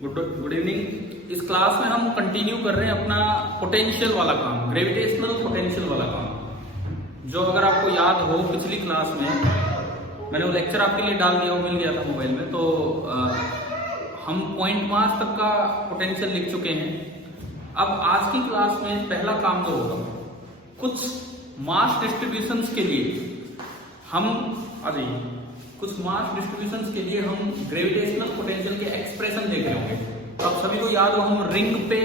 Good evening. इस class में हम कंटिन्यू कर रहे हैं अपना पोटेंशियल वाला काम, ग्रेविटेशनल पोटेंशियल वाला काम। जो अगर आपको याद हो पिछली क्लास में मैंने वो लेक्चर आपके लिए डाल दिया, वो मिल गया था मोबाइल में, तो हम पॉइंट मास तक का पोटेंशियल लिख चुके हैं। अब आज की क्लास में पहला काम जो होगा, कुछ मास डिस्ट्रीब्यूशंस के लिए हम कुछ मास डिस्ट्रीब्यूशंस के लिए हम ग्रेविटेशनल पोटेंशियल के एक्सप्रेशन देख रहे होंगे। तो आप सभी को याद हो हम रिंग पे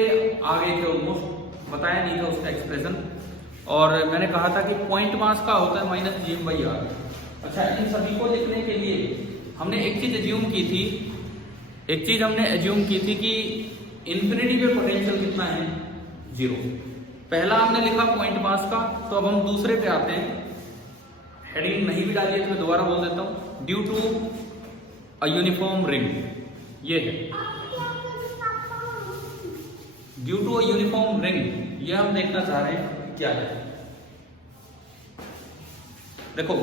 आ गए थे, ऑलमोस्ट बताया नहीं था उसका एक्सप्रेशन, और मैंने कहा था कि पॉइंट मास का होता है -gm/r। अच्छा, इन सभी को लिखने के लिए हमने एक चीज एज्यूम की थी, कि इंफिनिटी पे पोटेंशियल कितना है, 0। पहला हमने लिखा पॉइंट मास का, तो अब हम दूसरे पे आते हैं। हेडिंग नहीं भी डाली है तो मैं दोबारा बोल देता हूं, due to a uniform ring. ये है due to a uniform ring, ये हम देखना चाह रहे हैं क्या है। देखो,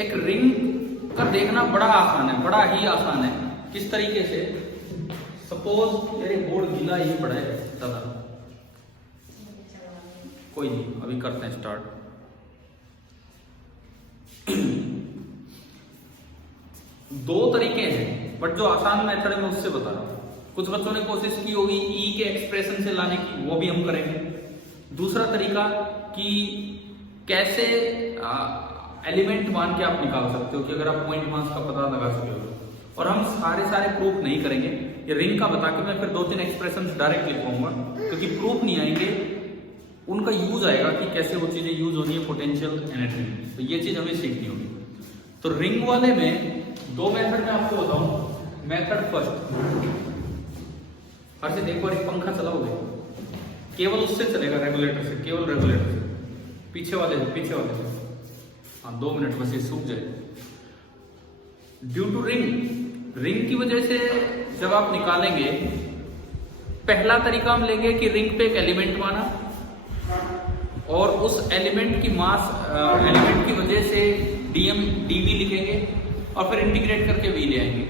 एक रिंग का देखना बड़ा आसान है, बड़ा ही आसान है। किस तरीके से, सपोज मेरे बोर्ड गीला ही पड़ा है दादा, कोई नहीं, अभी करते हैं स्टार्ट। दो तरीके हैं, बट जो आसान मेथड है मैं उससे बता रहा हूं। कुछ बच्चों ने कोशिश की होगी ई के एक्सप्रेशन से लाने की, वो भी हम करेंगे। दूसरा तरीका कि कैसे एलिमेंट मान के आप निकाल सकते हो, कि अगर आप पॉइंट मास का पता लगा सके हो। और हम सारे प्रूफ नहीं करेंगे, ये रिंग का बता के मैं फिर 2-3 एक्सप्रेशन डायरेक्ट लिख पाऊंगा, क्योंकि प्रूफ नहीं आएंगे, उनका यूज आएगा कि कैसे वो चीजें यूज होनी है पोटेंशियल एनर्जी में। तो ये चीज हमें सीखनी होगी। तो रिंग वाले में दो मेथड में आपको बताऊं। मेथड फर्स्ट, हर से देखो, एक पंखा चलाओगे केवल उससे चलेगा, रेगुलेटर से, केवल रेगुलेटर से, पीछे वाले से। हाँ, 2 मिनट बस ये सूख जाए। ड्यू टू रिंग की वजह से जब आप निकालेंगे, पहला तरीका हम लेंगे कि रिंग पे एक एलिमेंट माना, और उस एलिमेंट की मास एलिमेंट की वजह से dv लिखेंगे, और फिर इंटीग्रेट करके v ले आएंगे।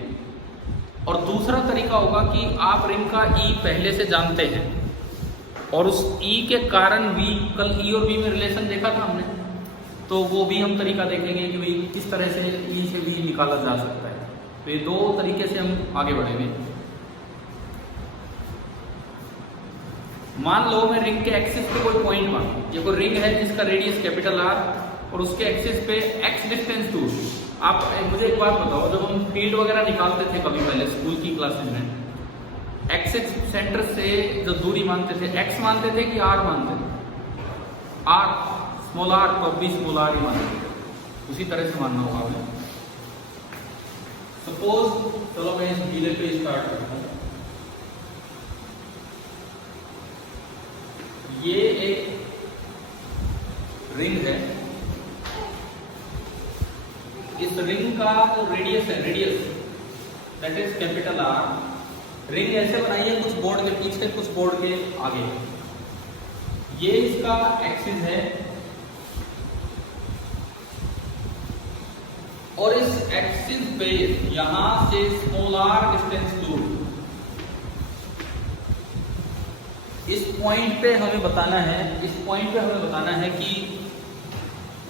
और दूसरा तरीका होगा कि आप रिंग का e पहले से जानते हैं, और उस e के कारण v, कल e और v में रिलेशन देखा था हमने, तो वो भी हम तरीका देखेंगे कि भाई किस तरह से e से v निकाला जा सकता है। तो ये दो तरीके से हम आगे बढ़ेंगे। मान लो मैं रिंग के एक्सिस पे कोई पॉइंट मान, ये कोई रिंग है जिसका रेडियस कैपिटल R, और उसके एक्सिस पे x डिस्टेंस दूर। आप मुझे एक बात बताओ, जब हम फील्ड वगैरह निकालते थे कभी पहले स्कूल की क्लासेस में, एक्सिस सेंटर से जो दूरी मानते थे, x मानते थे कि R मानते थे? R, स्मॉल r, तो भी स्मॉल r ही मानते थे। उसी तरह से मानना होगा हमें। सपोज, चलो मैं इस गीले पे स्टार्ट करता हूँ। ये एक रिंग है, इस रिंग का जो रेडियस है, that is capital R। Ring ऐसे बनाई है, कुछ बोर्ड के पीछे, कुछ बोर्ड के आगे। ये इसका एक्सिस है, और इस एक्सिस पे यहां से स्मॉल r डिस्टेंस दूर, इस पॉइंट पे हमें बताना है कि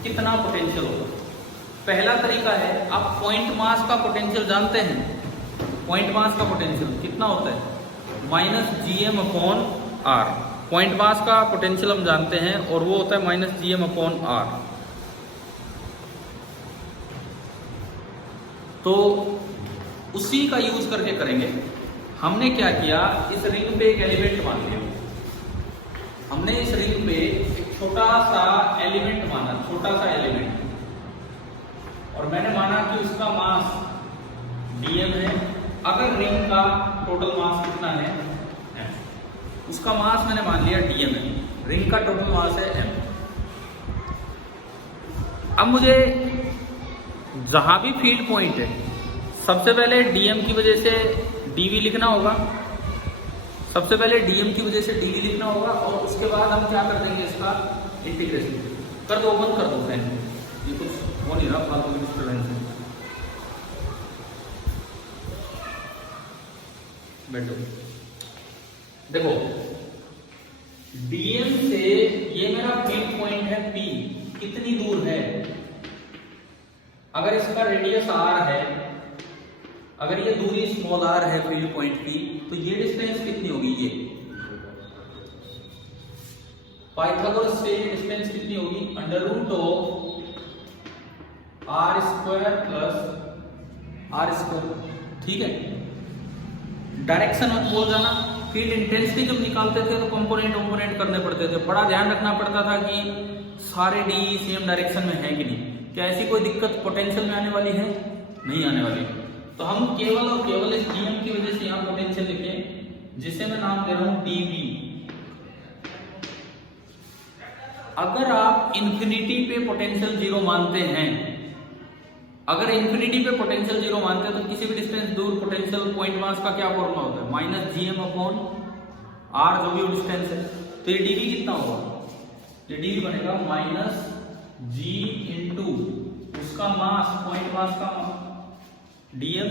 कितना पोटेंशियल होगा। पहला तरीका है, आप पॉइंट मास का पोटेंशियल जानते हैं। पॉइंट मास का पोटेंशियल कितना होता है, -gm/r। पॉइंट मास का पोटेंशियल हम जानते हैं, और वो होता है -gm/r। तो उसी का यूज करके करेंगे। हमने क्या किया, इस रिंग पे एक एलिमेंट मान लिया। हमने इस रिंग पे एक छोटा सा एलिमेंट माना, और मैंने माना कि उसका मास dm है। अगर रिंग का टोटल मास कितना है, उसका मास मैंने मान लिया dm है, रिंग का टोटल मास है m। अब मुझे जहां भी फील्ड पॉइंट है, सबसे पहले dm की वजह से dv लिखना होगा, और उसके बाद हम क्या कर देंगे, इसका इंटीग्रेशन कर दो, बंद कर दो फैन। ये कुछ हो नहीं रहा, फालतू की डिस्टर्बेंस है। बैठो। देखो डीएम से ये मेरा फील्ड पॉइंट है P, कितनी दूर है? अगर इसका रेडियस r है, अगर ये दूरी स्मॉल r है फील्ड पॉइंट P, तो ये डिस्टेंस कितनी होगी? ये पाइथागोरस से ये डिस्टेंस कितनी होगी? √r² ठीक है। डायरेक्शन मत भूल जाना। फील्ड इंटेंसिटी जब निकालते थे तो कंपोनेंट करने पड़ते थे, बड़ा ध्यान रखना पड़ता था कि सारे डी सेम डायरेक्शन में है कि नहीं। क्या ऐसी कोई दिक्कत पोटेंशियल में आने वाली है? नहीं आने वाली। तो हम केवल और केवल इस डीएम की वजह से यहाँ पोटेंशियल लिखें, जिसे मैं नाम दे रहा हूं डीवी। अगर आप इंफिनिटी पे पोटेंशियल जीरो मानते हैं, अगर इंफिनिटी पे पोटेंशियल जीरो मानते हैं, तो किसी भी डिस्टेंस दूर पोटेंशियल पॉइंट मास का क्या फॉर्मूला होता है? -gm/r, जो भी डिस्टेंस है। तो ये डीवी कितना होगा? ये डीवी बनेगा -g इंटू उसका मास, पॉइंट मास का डीएम,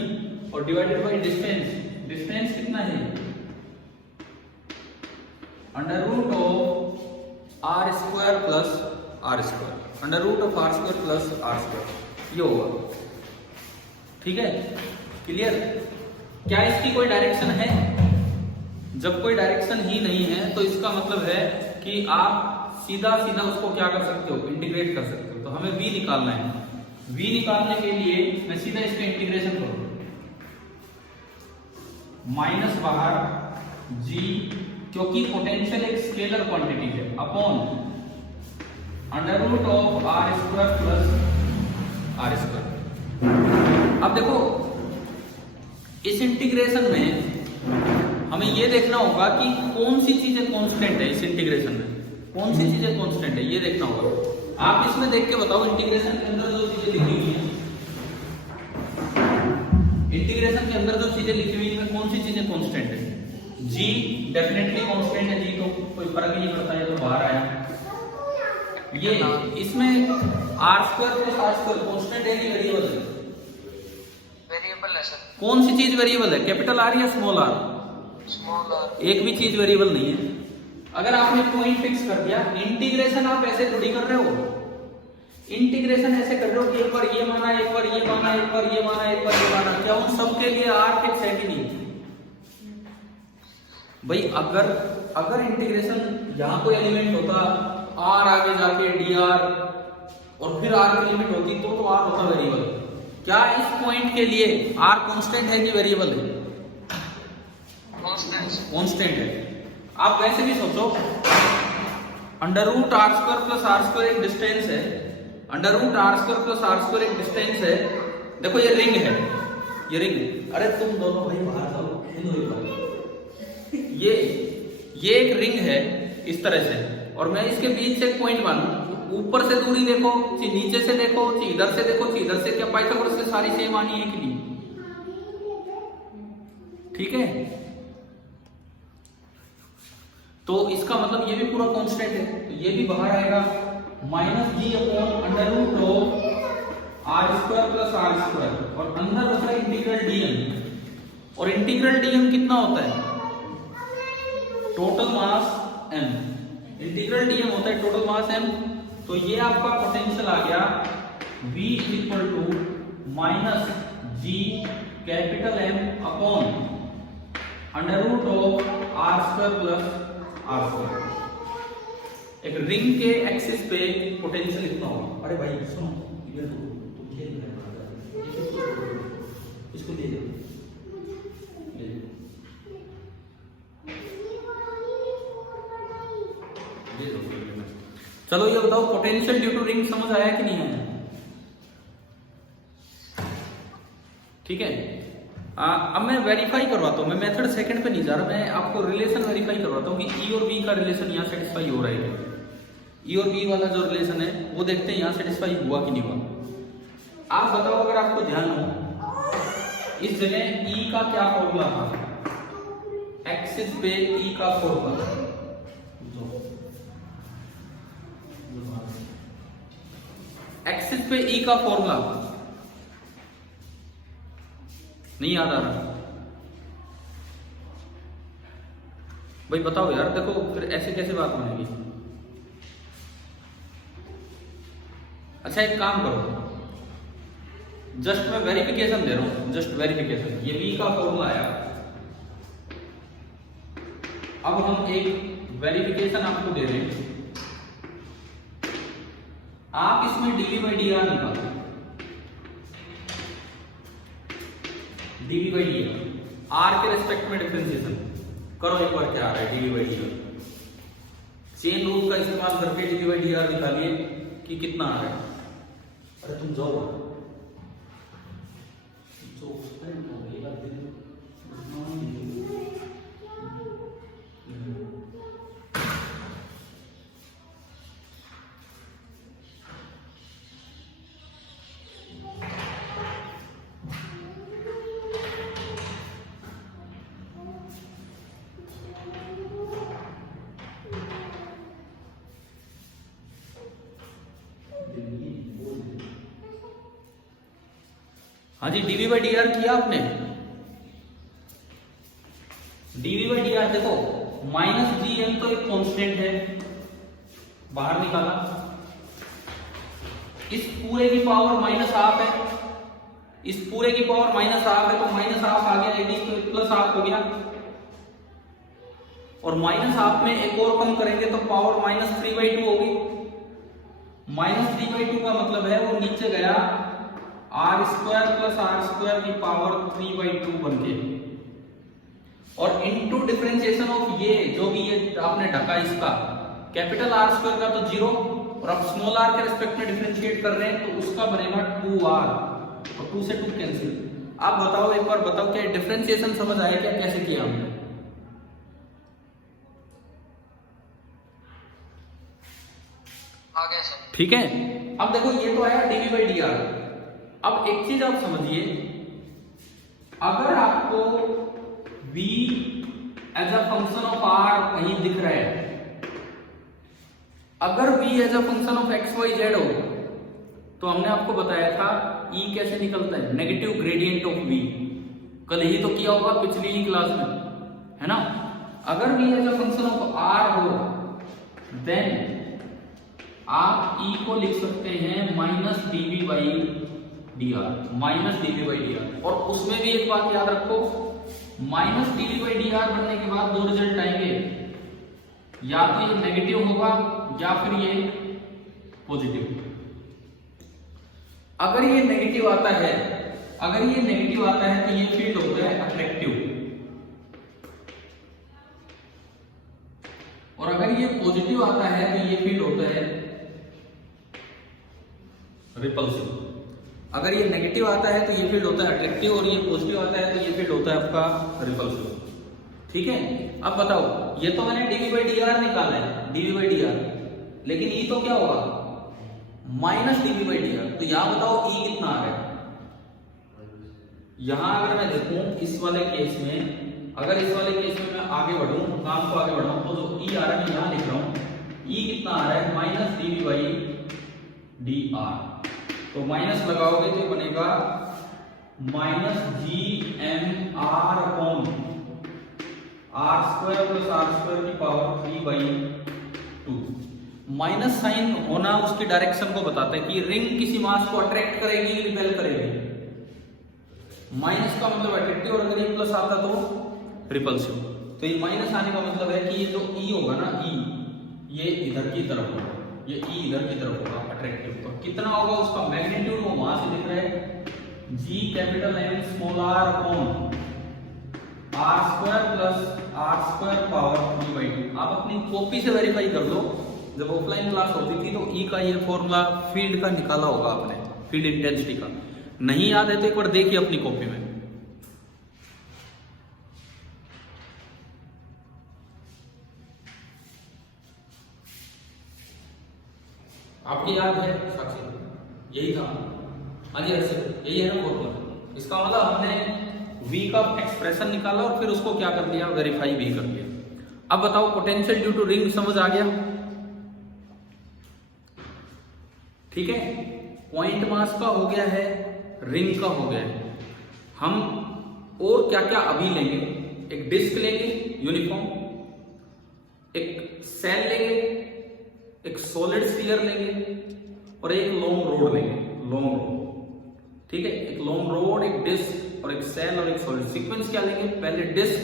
और डिवाइडेड बाई डिस्टेंस। डिस्टेंस कितना है? √r² +r², √r² ये होगा। ठीक है, क्लियर? क्या इसकी कोई डायरेक्शन है? जब कोई डायरेक्शन ही नहीं है तो इसका मतलब है कि आप सीधा उसको क्या कर सकते हो? इंटीग्रेट कर सकते हो। तो हमें v निकालना है। v निकालने के लिए मैं सीधा इसका इंटीग्रेशन करूं, माइनस बाहर g, क्योंकि पोटेंशियल एक स्केलर क्वांटिटी है, अपॉन √r² +r²। अब देखो इस इंटीग्रेशन में हमें यह देखना होगा कि कौन सी चीजें कांस्टेंट है। इस इंटीग्रेशन में कौन सी चीजें कांस्टेंट है ये देखना होगा। आप इसमें देख के बताओ, इंटीग्रेशन के अंदर जो चीजें लिखी हुई हैं, इंटीग्रेशन के अंदर जो चीजें लिखी हुई है कौन सी चीजें कांस्टेंट है? g डेफिनेटली कांस्टेंट है, g तो कोई फर्क ही नहीं पड़ता, ये तो बाहर आया। ये इसमें r² + r² कांस्टेंट है कि वेरिएबल है? वेरिएबल है सर। कौन सी चीज वेरिएबल है? कैपिटल R या स्मॉल r? Small r। एक भी चीज वेरिएबल नहीं है। अगर आपने पॉइंट फिक्स कर दिया, इंटीग्रेशन आप ऐसे थोड़ी कर रहे हो। इंटीग्रेशन ऐसे कर रहे हो कि एक बार ये माना, एक बार ये माना, एक बार ये माना, एक बार ये माना। क्या उन सब के लिए r फिक्स है कि नहीं? भाई अगर इंटीग्रेशन यहां कोई एलिमेंट होता, r आगे जाके dr और फिर r की लिमिट होती, तो r होता वेरिएबल। क्या इस पॉइंट के लिए r कांस्टेंट है कि वेरिएबल है? कांस्टेंट है। आप वैसे भी सोचो, √r² + r² एक डिस्टेंस है, √r² + r² एक डिस्टेंस है। देखो ये रिंग है, ये रिंग। अरे तुम दोनों भाई बाहर जाओ, ये एक रिंग है इस तरह से, और मैं इसके बीच से एक पॉइंट मानूं। ऊपर से दूरी देखो, नीचे से देखो, इधर से देखो, इधर से, क्या पाइथागोरस से सारी सेम आनी है कि नहीं? ठीक है, तो इसका मतलब ये भी पूरा कांस्टेंट है, तो ये भी बाहर आएगा -g/√r² + r², और अंदर होता है इंटीग्रल dm, और इंटीग्रल dm कितना होता है? Total mass m। Integral dm होता है टोटल मास m। तो ये आपका पोटेंशियल आ गया v -g capital M upon √r² +r²। एक रिंग के एक्सिस पे पोटेंशियल इतना होगा। अरे भाई सुनो, इधर तो खेल रहे हैं, इसको दे दो। चलो ये बताओ, पोटेंशियल ड्यू टू रिंग समझ आया कि नहीं आया? ठीक है, अब मैं वेरीफाई करवाता हूँ। मैं मेथड सेकंड पे नहीं जा रहा, मैं आपको रिलेशन वेरीफाई करवाता हूँ कि ई और बी का रिलेशन यहाँ सेटिस्फाई हो रहा है। ई और बी वाला जो रिलेशन है वो देखते हैं यहाँ सेटिस्फाई हुआ कि नहीं हुआ। आप बताओ, अगर आपको ध्यान हो, इस जगह ई का क्या फॉर्मूला था? एक्सिस पे ई का फॉर्मूला, एक्सिस पे ई का फॉर्मूला नहीं याद आ रहा? भाई बताओ यार, देखो फिर ऐसे कैसे बात बनेगी। अच्छा एक काम करो, जस्ट मैं वेरिफिकेशन दे रहा हूं, जस्ट वेरिफिकेशन। ये V का फॉर्मूला आया, अब हम एक वेरिफिकेशन आपको दे रहे हैं। आप इसमें dV/dr निकालो, dV/dr r के रेस्पेक्ट में डिफरेंशिएशन करो। एक बार क्या आ रहा है dV/dr, चेन रूल का इस्तेमाल करके dV/dr निकालिए कि कितना आ रहा है। अरे तुम जाओ हाँ जी, dV/dr किया आपने। dV/dr देखो, -gm तो एक कांस्टेंट है, बाहर निकाला। इस पूरे की पावर -12 है, इस पूरे की पावर -12 है, तो -12 आ गया, एडी तो +12 हो गया। और -12 में एक और कम करेंगे तो पावर -3/2 होगी। -3/2 का मतलब है वो नीचे गया r² + r² की पावर 3/2 बन के, और इनटू डिफरेंशिएशन ऑफ ये जो भी ये आपने ढका इसका कैपिटल R² का तो 0, और अब स्मॉल r के रिस्पेक्ट में डिफरेंशिएट कर रहे हैं तो उसका बनेगा 2r, और 2 से 2 कैंसिल। आप बताओ, एक बार बताओ, क्या डिफरेंशिएशन समझ आया क्या, कैसे किया हमने? आ गया सर। ठीक है, अब देखो ये तो आया dV/dr। अब एक चीज आप समझिए, अगर आपको v as a function of r कहीं दिख रहा है, अगर v as a function of x y z हो, तो हमने आपको बताया था e कैसे निकलता है, नेगेटिव ग्रेडियंट ऑफ v। कल ही तो किया होगा पिछली ही क्लास में, है ना। अगर v as a function of r हो, देन आप e को लिख सकते हैं -dV/dr, और उसमें भी एक बात याद रखो, -dV/dr बनने के बाद 2 रिजल्ट आएंगे, या तो ये नेगेटिव होगा या फिर ये पॉजिटिव। अगर ये नेगेटिव आता है, तो ये फील्ड होता है अट्रैक्टिव, और अगर ये पॉजिटिव आता है तो ये फील्ड होता है रिपल्सिव। अगर ये नेगेटिव आता है तो ये फील्ड होता है अट्रैक्टिव, और ये पॉजिटिव आता है तो ये फील्ड होता है आपका रिपल्सिव। ठीक है, अब बताओ, ये तो मैंने dV/dr निकाला है, dV/dr, लेकिन e तो क्या होगा -dV/dr। तो यहां बताओ e कितना आ रहा है। यहां अगर मैं देखूं इस वाले केस में, अगर इस वाले केस में मैं आगे बढ़ूं, काम को आगे बढ़ाऊं, तो जो e आ रहा है मैं यहां लिख रहा हूं, e कितना आ रहा है -dV/dr। तो माइनस लगाओगे तो बनेगा -gmr/r² + r² की पावर 3/2। माइनस साइन होना उसकी डायरेक्शन को बताता है कि रिंग किसी मास को अट्रैक्ट करेगी, रिपेल करेगी। माइनस का मतलब अट्रैक्टिव, और अगर ये प्लस आता तो रिपल्सिव। तो ये माइनस आने का मतलब है कि ये जो ई होगा ना, ई ये इधर की तरफ होगा, ये ई इधर की तरफ होगा अट्रैक्टिव। तो कितना होगा उसका मैग्नीट्यूड, वो वहां से दिख रहा है, Gm small r r² + r² power 3/2। आप अपनी कॉपी से वेरीफाई कर लो, जब ऑफलाइन क्लास होती थी तो ई का ये फॉर्मूला फील्ड का निकाला होगा आपने, फील्ड इंटेंसिटी का। नहीं याद है तो एक बार देखिए अपनी कॉपी में। आपकी याद है साक्षी, यही था। हाँ जी हर्षित, यही है ना फॉर्मूला। इसका मतलब हमने v का एक्सप्रेशन निकाला और फिर उसको क्या कर दिया, वेरीफाई भी कर दिया। अब बताओ पोटेंशियल ड्यू टू रिंग समझ आ गया। ठीक है, पॉइंट मास का हो गया है, रिंग का हो गया है। हम और क्या क्या अभी लेंगे, एक डिस्क लेंगे यूनिफॉर्म, सेल लेंगे, एक सॉलिड स्फीयर लेंगे और एक लॉन्ग रोड लेंगे, लॉन्ग रोड, ठीक है। एक लॉन्ग रोड, एक डिस्क और एक सेल और एक सॉलिड। सीक्वेंस क्या लेंगे, पहले डिस्क,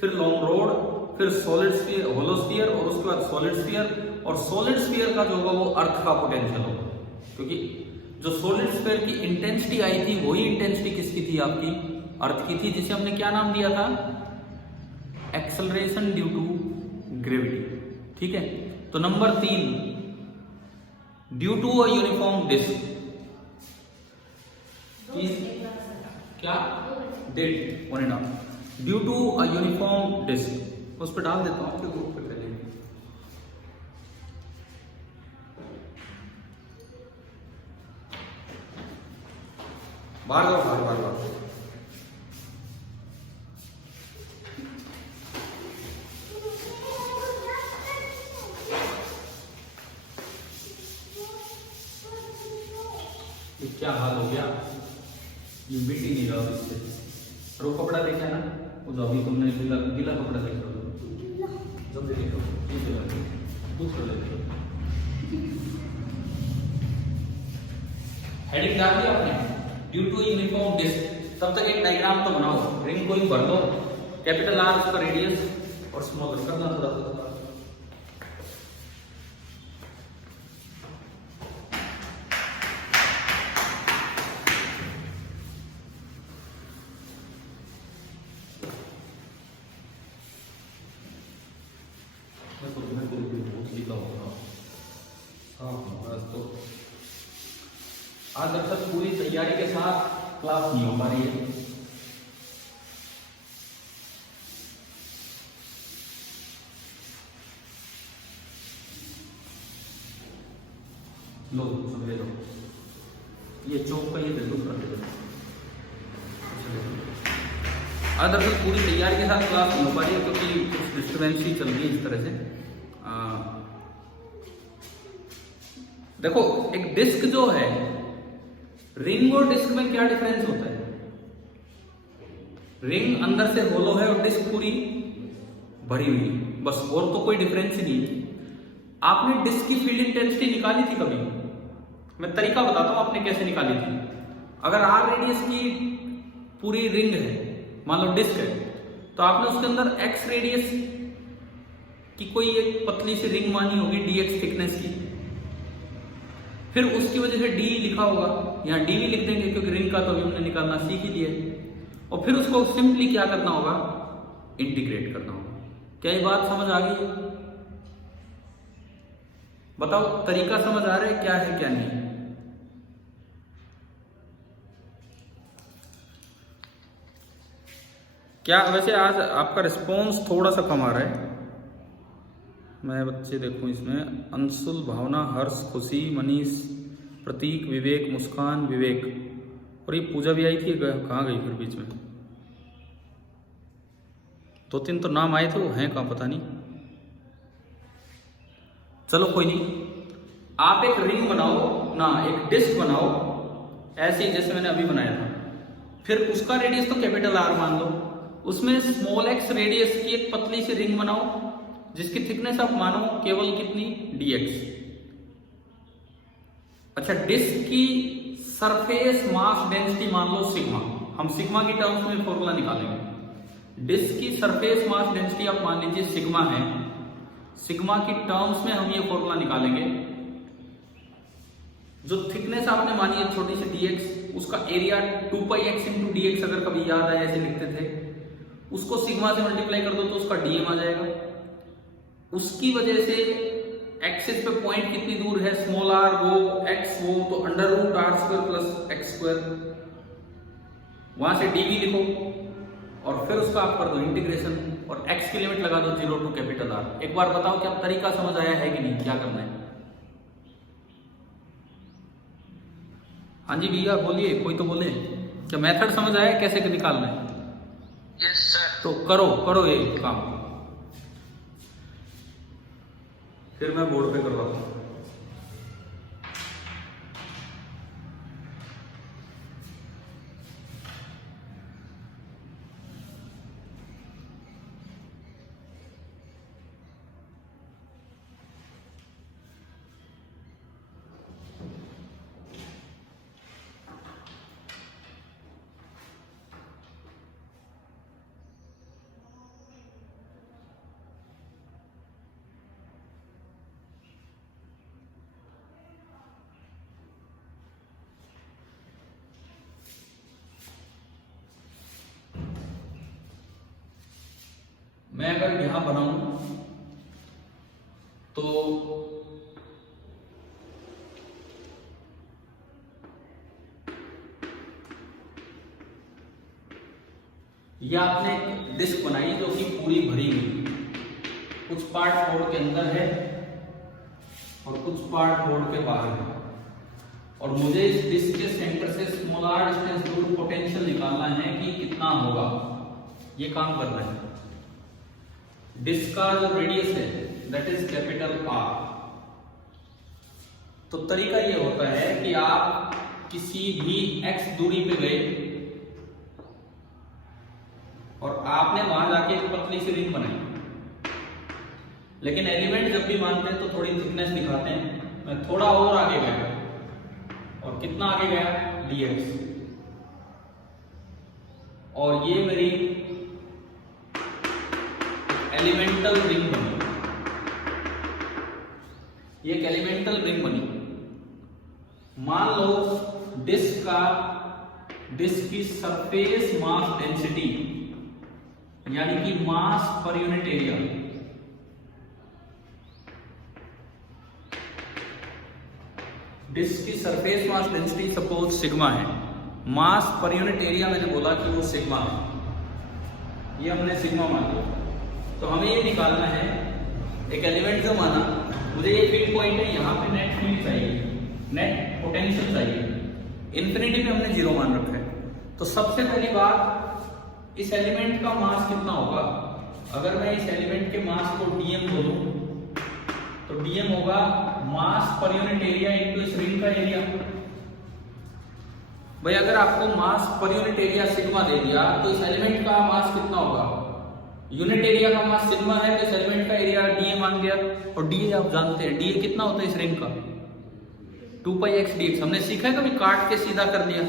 फिर लॉन्ग रोड, फिर सॉलिड स्फीयर, होलो स्फीयर और उसके बाद सॉलिड स्फीयर। और सॉलिड स्फीयर का जो होगा वो अर्थ का पोटेंशियल होगा, क्योंकि जो सॉलिड स्फीयर की इंटेंसिटी आई थी वही इंटेंसिटी किसकी थी, आपकी अर्थ की थी, जिसे हमने क्या नाम दिया था, एक्सेलरेशन ड्यू टू ग्रेविटी, ठीक है। तो number 3, due to a uniform disc, क्या डेट 1.5, due to a uniform disc. उस पर डाल देता हूं आपके ग्रुप पे पहले। बार क्या हाल हो गया, ये मिट ही नहीं रहा इससे। और वो कपड़ा लेके आना, वो जो अभी तुमने गीला कपड़ा लेके आओ, जल्दी लेके आओ, दूसरा लेके आओ। हेडिंग डाल दी आपने, ड्यू टू यूनिफॉर्म डिस्क। तब तक एक डायग्राम तो बनाओ, रिंग को ही भर दो, कैपिटल आर उसका रेडियस और स्मॉल करना थोड़ा। आज जब तक पूरी तैयारी के साथ क्लास नहीं हो पा रही है। लो सब ले लो, ये चौक का ये दे दो, कर दो। आज जब तक पूरी तैयारी के साथ क्लास नहीं हो पा रही है क्योंकि कुछ डिस्टर्बेंस चल रही है इस तरह से। देखो एक डिस्क जो है, रिंग और डिस्क में क्या डिफरेंस होता है, रिंग अंदर से होलो है और डिस्क पूरी भरी हुई, बस, और तो कोई डिफरेंस ही नहीं है। आपने डिस्क की फील्ड इंटेंसिटी निकाली थी कभी? मैं तरीका बताता हूं आपने कैसे निकाली थी। अगर आर रेडियस की पूरी रिंग है, मान लो डिस्क है, तो आपने उसके अंदर एक्स रेडियस की कोई एक पतली सी रिंग मानी होगी, डीएक्स थिकनेस की, फिर उसकी वजह से डी लिखा होगा, यहाँ डी भी लिख देंगे क्योंकि रिंग का तो अभी हमने निकालना सीख ही लिया है। और फिर उसको सिंपली क्या करना होगा, इंटीग्रेट करना होगा। क्या ये बात समझ आ गई? बताओ तरीका समझ आ रहा है क्या है क्या नहीं? क्या वैसे आज आपका रिस्पॉन्स थोड़ा सा कम आ रहा है। मैं बच्चे देखूं इसमें, अंशुल, भावना, हर्ष, खुशी, मनीष, प्रतीक, विवेक, मुस्कान, विवेक, और ये पूजा भी आई थी, कहाँ गई फिर बीच में? 2-3 तो नाम आए थे, वो हैं कहाँ पता नहीं। चलो कोई नहीं, आप एक रिंग बनाओ ना, एक डिस्क बनाओ ऐसे जैसे मैंने अभी बनाया था, फिर उसका रेडियस तो कैपिटल आर मान लो, उसमें स्मॉल एक्स रेडियस की एक पतली सी रिंग बनाओ जिसकी थिकनेस आप मानो केवल कितनी, dx। अच्छा, डिस्क की सरफेस मास डेंसिटी मान लो सिग्मा, हम सिग्मा की टर्म्स में फॉर्मूला निकालेंगे। डिस्क की सरफेस मास डेंसिटी आप मान लीजिए सिग्मा है, सिग्मा की टर्म्स में हम ये फॉर्मूला निकालेंगे। जो थिकनेस आपने मानी है छोटी सी dx, उसका एरिया 2πx × dx, अगर कभी याद आया ऐसे लिखते थे, उसको सिग्मा से मल्टीप्लाई कर दो तो उसका dm आ जाएगा। उसकी वजह से एक्सिस पे पॉइंट कितनी दूर है, स्मॉल आर वो, एक्स वो, तो √r² + x², वहां से dv लिखो और फिर उसका आप कर दो इंटीग्रेशन और x की लिमिट लगा दो 0 to कैपिटल R। एक बार बताओ क्या तरीका समझ आया है कि नहीं, क्या करना है? हाँ जी भैया बोलिए, कोई तो बोले, क्या मेथड समझ आया कैसे निकालना है? Yes sir. तो करो ये काम, फिर मैं बोर्ड पे करवाता हूँ। मैं अगर यहां बनाऊं तो यह आपने डिस्क बनाई जो कि पूरी भरी हुई, कुछ पार्ट बोर्ड के अंदर है और कुछ पार्ट बोर्ड के बाहर है, और मुझे इस डिस्क के सेंटर से स्मॉल r डिस्टेंस दूर पोटेंशियल निकालना है कि कितना होगा, ये काम करना है। डिस्क का जो रेडियस है दैट इज कैपिटल R। तो तरीका ये होता है कि आप किसी भी x दूरी पे गए और आपने वहां जाके एक पतली सी रिंग बनाई, लेकिन एलिमेंट जब भी मानते हैं तो थोड़ी थिकनेस दिखाते हैं। मैं थोड़ा और आगे गया, और कितना आगे गया, dx, और ये मेरी एलिमेंटल रिंग बनी, ये एक एलिमेंटल रिंग बनी। मान लो डिस्क की सरफेस मास डेंसिटी यानी कि मास पर यूनिट एरिया डिस्क की surface mass density suppose sigma है, मास पर यूनिट एरिया मैंने बोला कि वो सिग्मा है, ये हमने सिग्मा मान लिया। तो हमें ये निकालना है, एक एलिमेंट जो माना, मुझे ये फील्ड पॉइंट है, यहाँ पे नेट फील्ड चाहिए, नेट पोटेंशियल चाहिए, इन्फिनिटी पे हमने 0 मान रखा है। तो सबसे पहली बात, इस एलिमेंट का मास कितना होगा। अगर मैं इस एलिमेंट के मास को dm बोलूं तो dm होगा मास पर यूनिट एरिया इनटू इस रिंग का एरिया। भाई अगर आपको मास पर यूनिट एरिया सिग्मा दे दिया तो इस एलिमेंट का मास कितना होगा, यूनिट एरिया का मास सिग्मा है तो इस एलिमेंट का एरिया dA मान गया, और dA आप जानते हैं dA कितना होता है इस रिंग का, 2πx dx। हमने सीखा है कभी काट के सीधा कर दिया,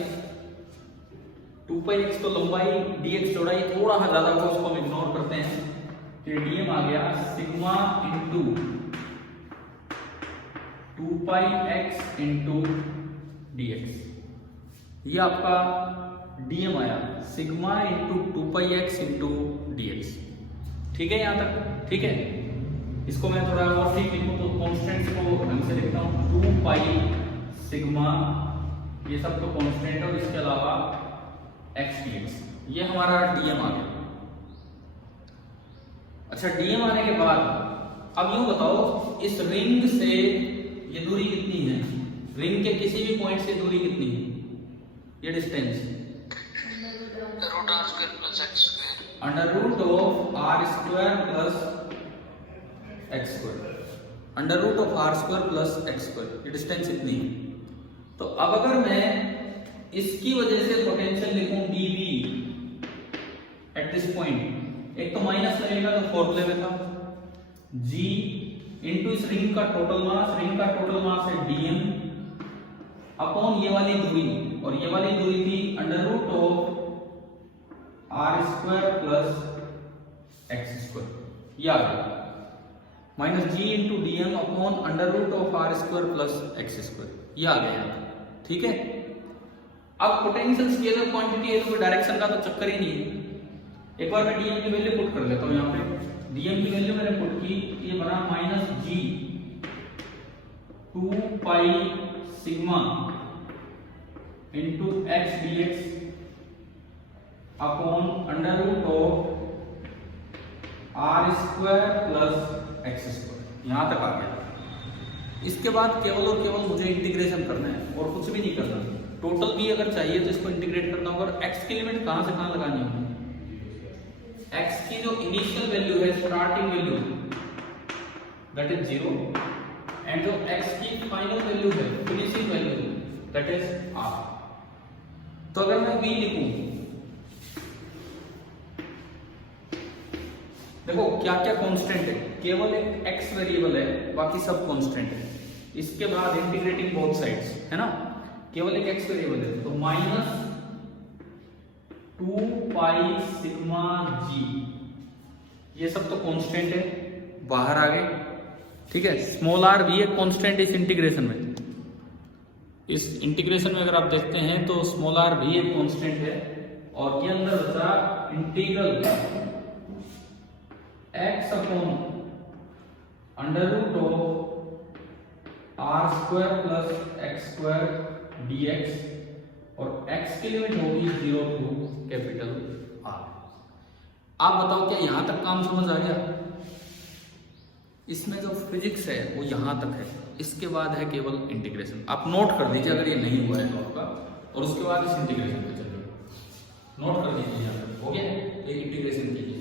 2πx तो लंबाई, dx चौड़ाई, थोड़ा सा ज्यादा को उसको हम इग्नोर करते हैं, तो dm आ गया sigma into 2πx into dx। ये आपका dm आया sigma into 2πx into dx। ठीक है यहां तक, ठीक है। इसको मैं थोड़ा और ठीक लिखूं तो कॉन्स्टेंट्स को ढंग से लिखता हूं, 2π सिग्मा, ये सब तो कॉन्स्टेंट है, और इसके अलावा x dx, ये हमारा dm आ गया। अच्छा, dm आने के बाद अब यूं बताओ, इस रिंग से ये दूरी कितनी है, रिंग के किसी भी पॉइंट से दूरी कितनी है, ये distance under root of r square plus x square, under root of r square plus x square, ये डिस्टेंस इतनी है। तो अब अगर मैं इसकी वजह से पोटेंशियल लिखूं dv एट दिस पॉइंट, एक तो माइनस लगेगा तो फॉर्मूले में था g इंटू इस रिंग का टोटल मास, रिंग का टोटल मास है dm अपॉन ये वाली दूरी, और ये वाली दूरी थी under root of r square plus x square, ये आ गया minus g into dm upon under root of r square plus x square, ये आ गया। ठीक है, अब पोटेंशियल स्केलर क्वांटिटी है तो कोई डायरेक्शन का तो चक्कर ही नहीं है। एक बार मैं dm की वैल्यू पुट कर लेता हूं, यहाँ पे dm की वैल्यू मैंने पुट की, ये बना minus g 2π sigma into x dx upon under root of r square plus x square, यहां तक आ गया। इसके बाद केवल और केवल मुझे इंटीग्रेशन करना है और कुछ भी नहीं करना। टोटल भी अगर चाहिए तो इसको इंटीग्रेट करना होगा, और x की लिमिट कहां से कहां लगानी होगी, x की जो इनिशियल वैल्यू है, starting value that is 0, and जो x की फाइनल वैल्यू है, finishing value that is r। तो अगर मैं v लिखूं, देखो क्या क्या कांस्टेंट है, केवल एक x वेरिएबल है, बाकी सब कांस्टेंट है। इसके बाद इंटीग्रेटिंग बोथ साइड्स है ना, केवल एक x वेरिएबल है, तो माइनस 2π सिग्मा g, ये सब तो कांस्टेंट है, बाहर आ गए। ठीक है, स्मॉल r भी एक कांस्टेंट इस इंटीग्रेशन में, इस इंटीग्रेशन में अगर आप देखते हैं तो स्मॉल r भी एक कांस्टेंट है, और ये अंदर बचा integral x upon under root of R square plus X square dx और x की लिमिट होगी 0 टू कैपिटल R। आप बताओ क्या यहां तक काम समझ आ गया? इसमें जो फिजिक्स है वो यहां तक है, इसके बाद है केवल इंटीग्रेशन। आप नोट कर दीजिए अगर ये नहीं हुआ है तो आपका, और उसके बाद इस इंटीग्रेशन पे चलिए। नोट कर दीजिए यहाँ पे, हो गया? एक इंटीग्रेशन कीजिए।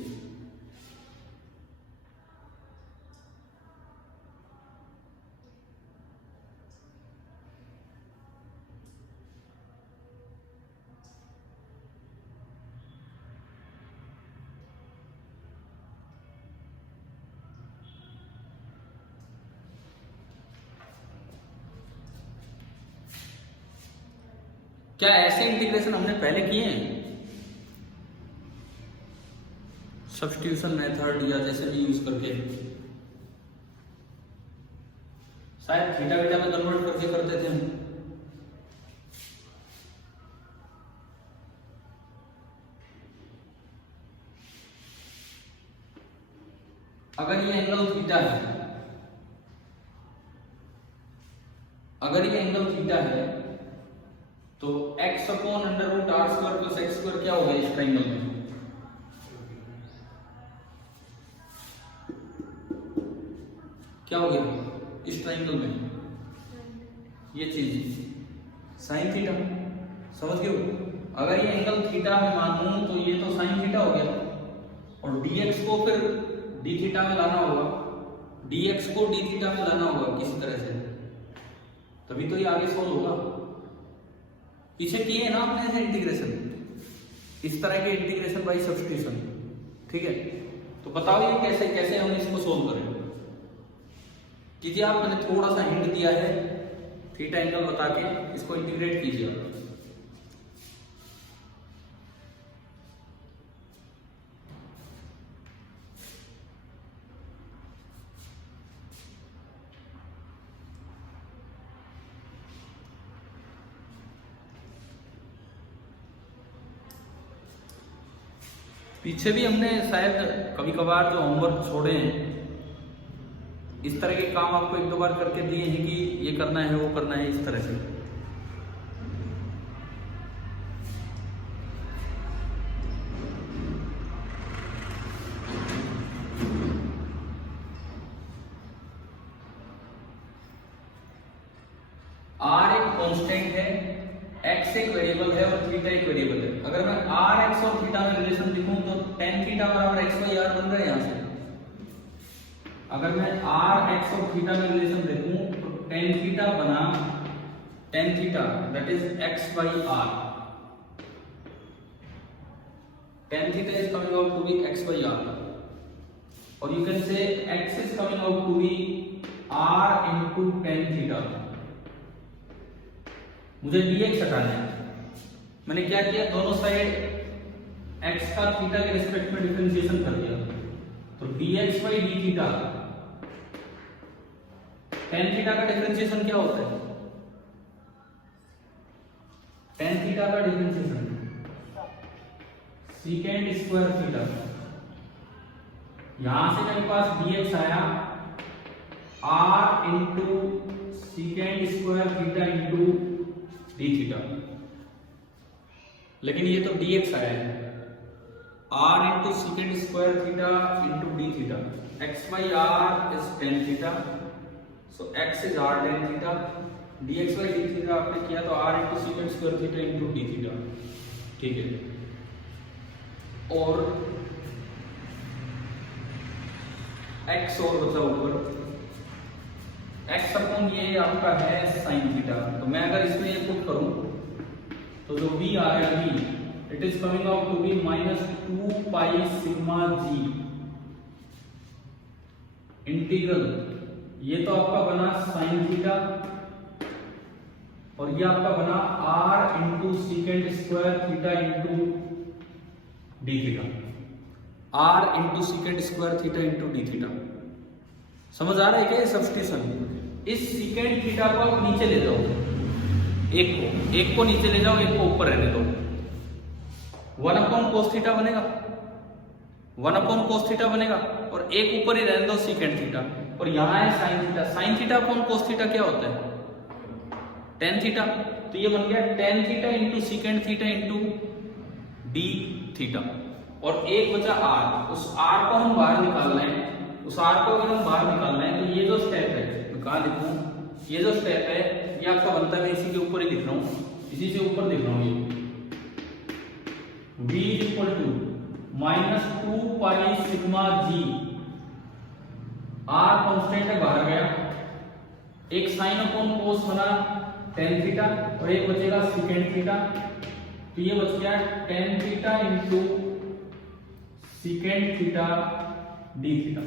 क्या ऐसे इंटीग्रेशन हमने पहले किए हैं? सब्स्टिट्यूशन मेथड या जैसे भी यूज करके, शायद थीटा बीटा में कन्वर्ट करके करते थे हम। अगर ये एंगल थीटा है, तो x upon under root R square plus X square क्या हो गया इस ट्राइंगल में? क्या हो गया इस ट्राइंगल में? ये चीज साइन थीटा। समझ गए हो? अगर ये एंगल थीटा में मानूं तो ये तो साइन थीटा हो गया, और dx को फिर d थीटा में लाना होगा, dx को d थीटा में लाना होगा किसी तरह से, तभी तो ये आगे सोल्व होगा। पीछे किए ना आपने ऐसे इंटीग्रेशन, इस तरह के इंटीग्रेशन बाय सब्स्टिट्यूशन, ठीक है? तो बताओ ये कैसे कैसे हम इसको सोल्व करें? कीजिए आप, मैंने थोड़ा सा हिंट दिया है, थीटा एंगल बता के इसको इंटीग्रेट कीजिए आप। पीछे भी हमने शायद कभी कभार जो होमवर्क छोड़े हैं, इस तरह के काम आपको एक दो बार करके दिए हैं कि ये करना है वो करना है, इस तरह से। R एक कांस्टेंट है, x एक वेरिएबल है और थीटा एक वेरिएबल है। अगर मैं rx और थीटा में रिलेशन लिखूं तो tan थीटा बराबर x बाई r बन रहा है यहाँ से। अगर मैं rx और थीटा में रिलेशन देखूं तो tan थीटा बना tan theta that is x by r। tan theta is coming out to be x by r, or you can say x is coming out to be r into tan theta। मुझे dx हटाना है, मैंने क्या किया, दोनों side x का theta के respect में डिफरेंशिएशन कर दिया, तो dx by d theta, tan theta का डिफरेंशिएशन क्या होता है? tan थीटा का डिफरेंशिएशन secant स्क्वायर थीटा। यहां से मेरे पास dx आया r into secant square theta into d theta, लेकिन ये तो dx आया है, r into secant square theta into d theta. x by r is tan theta, so x is r tan theta, dx by d theta आपने किया तो r into secant square theta into d theta, ठीक है। और x और बचा ऊपर, x upon ये आपका है साइन थीटा। तो मैं अगर इसमें ये पुट करूं तो जो v आ रहा है v, it is coming out to be -2 pi sigma g integral, ये तो आपका बना साइन थीटा और ये आपका बना r into second square theta into d theta, r into second square theta into d theta. समझ आ रहा है क्या ये सब्स्टिट्यूशन? इस सेकेंड थीटा को आप नीचे ले जाओ, एक को नीचे ले जाओ, एक को ऊपर रहने दो, 1 अपॉन कोस थीटा बनेगा। 1 अपॉन कोस थीटा बनेगा और एक ऊपर ही रहने दो सीकेंट थीटा, और यहाँ है sine theta. Sine theta upon cos theta क्या होता है? Tan theta. तो ये बन गया tan theta into secant theta into D theta, और एक बचा आर। उस आर को हम बाहर निकालना है, उस आर को अगर हम बाहर निकालना है तो ये जो स्टेप है, मैं कहाँ लिखूं, ये जो स्टेप है ये आपका बनता है, इसी के ऊपर ही लिख रहा हूं, इसी से ऊपर लिख रहा हूं, ये v equal to minus 2 pi sigma G, R constant है बाहर गया, एक साइन अपॉन कोस बना टेन थीटा और एक बचेगा सीकेंट थीटा, तो ये बच गया tan theta into secant theta D theta,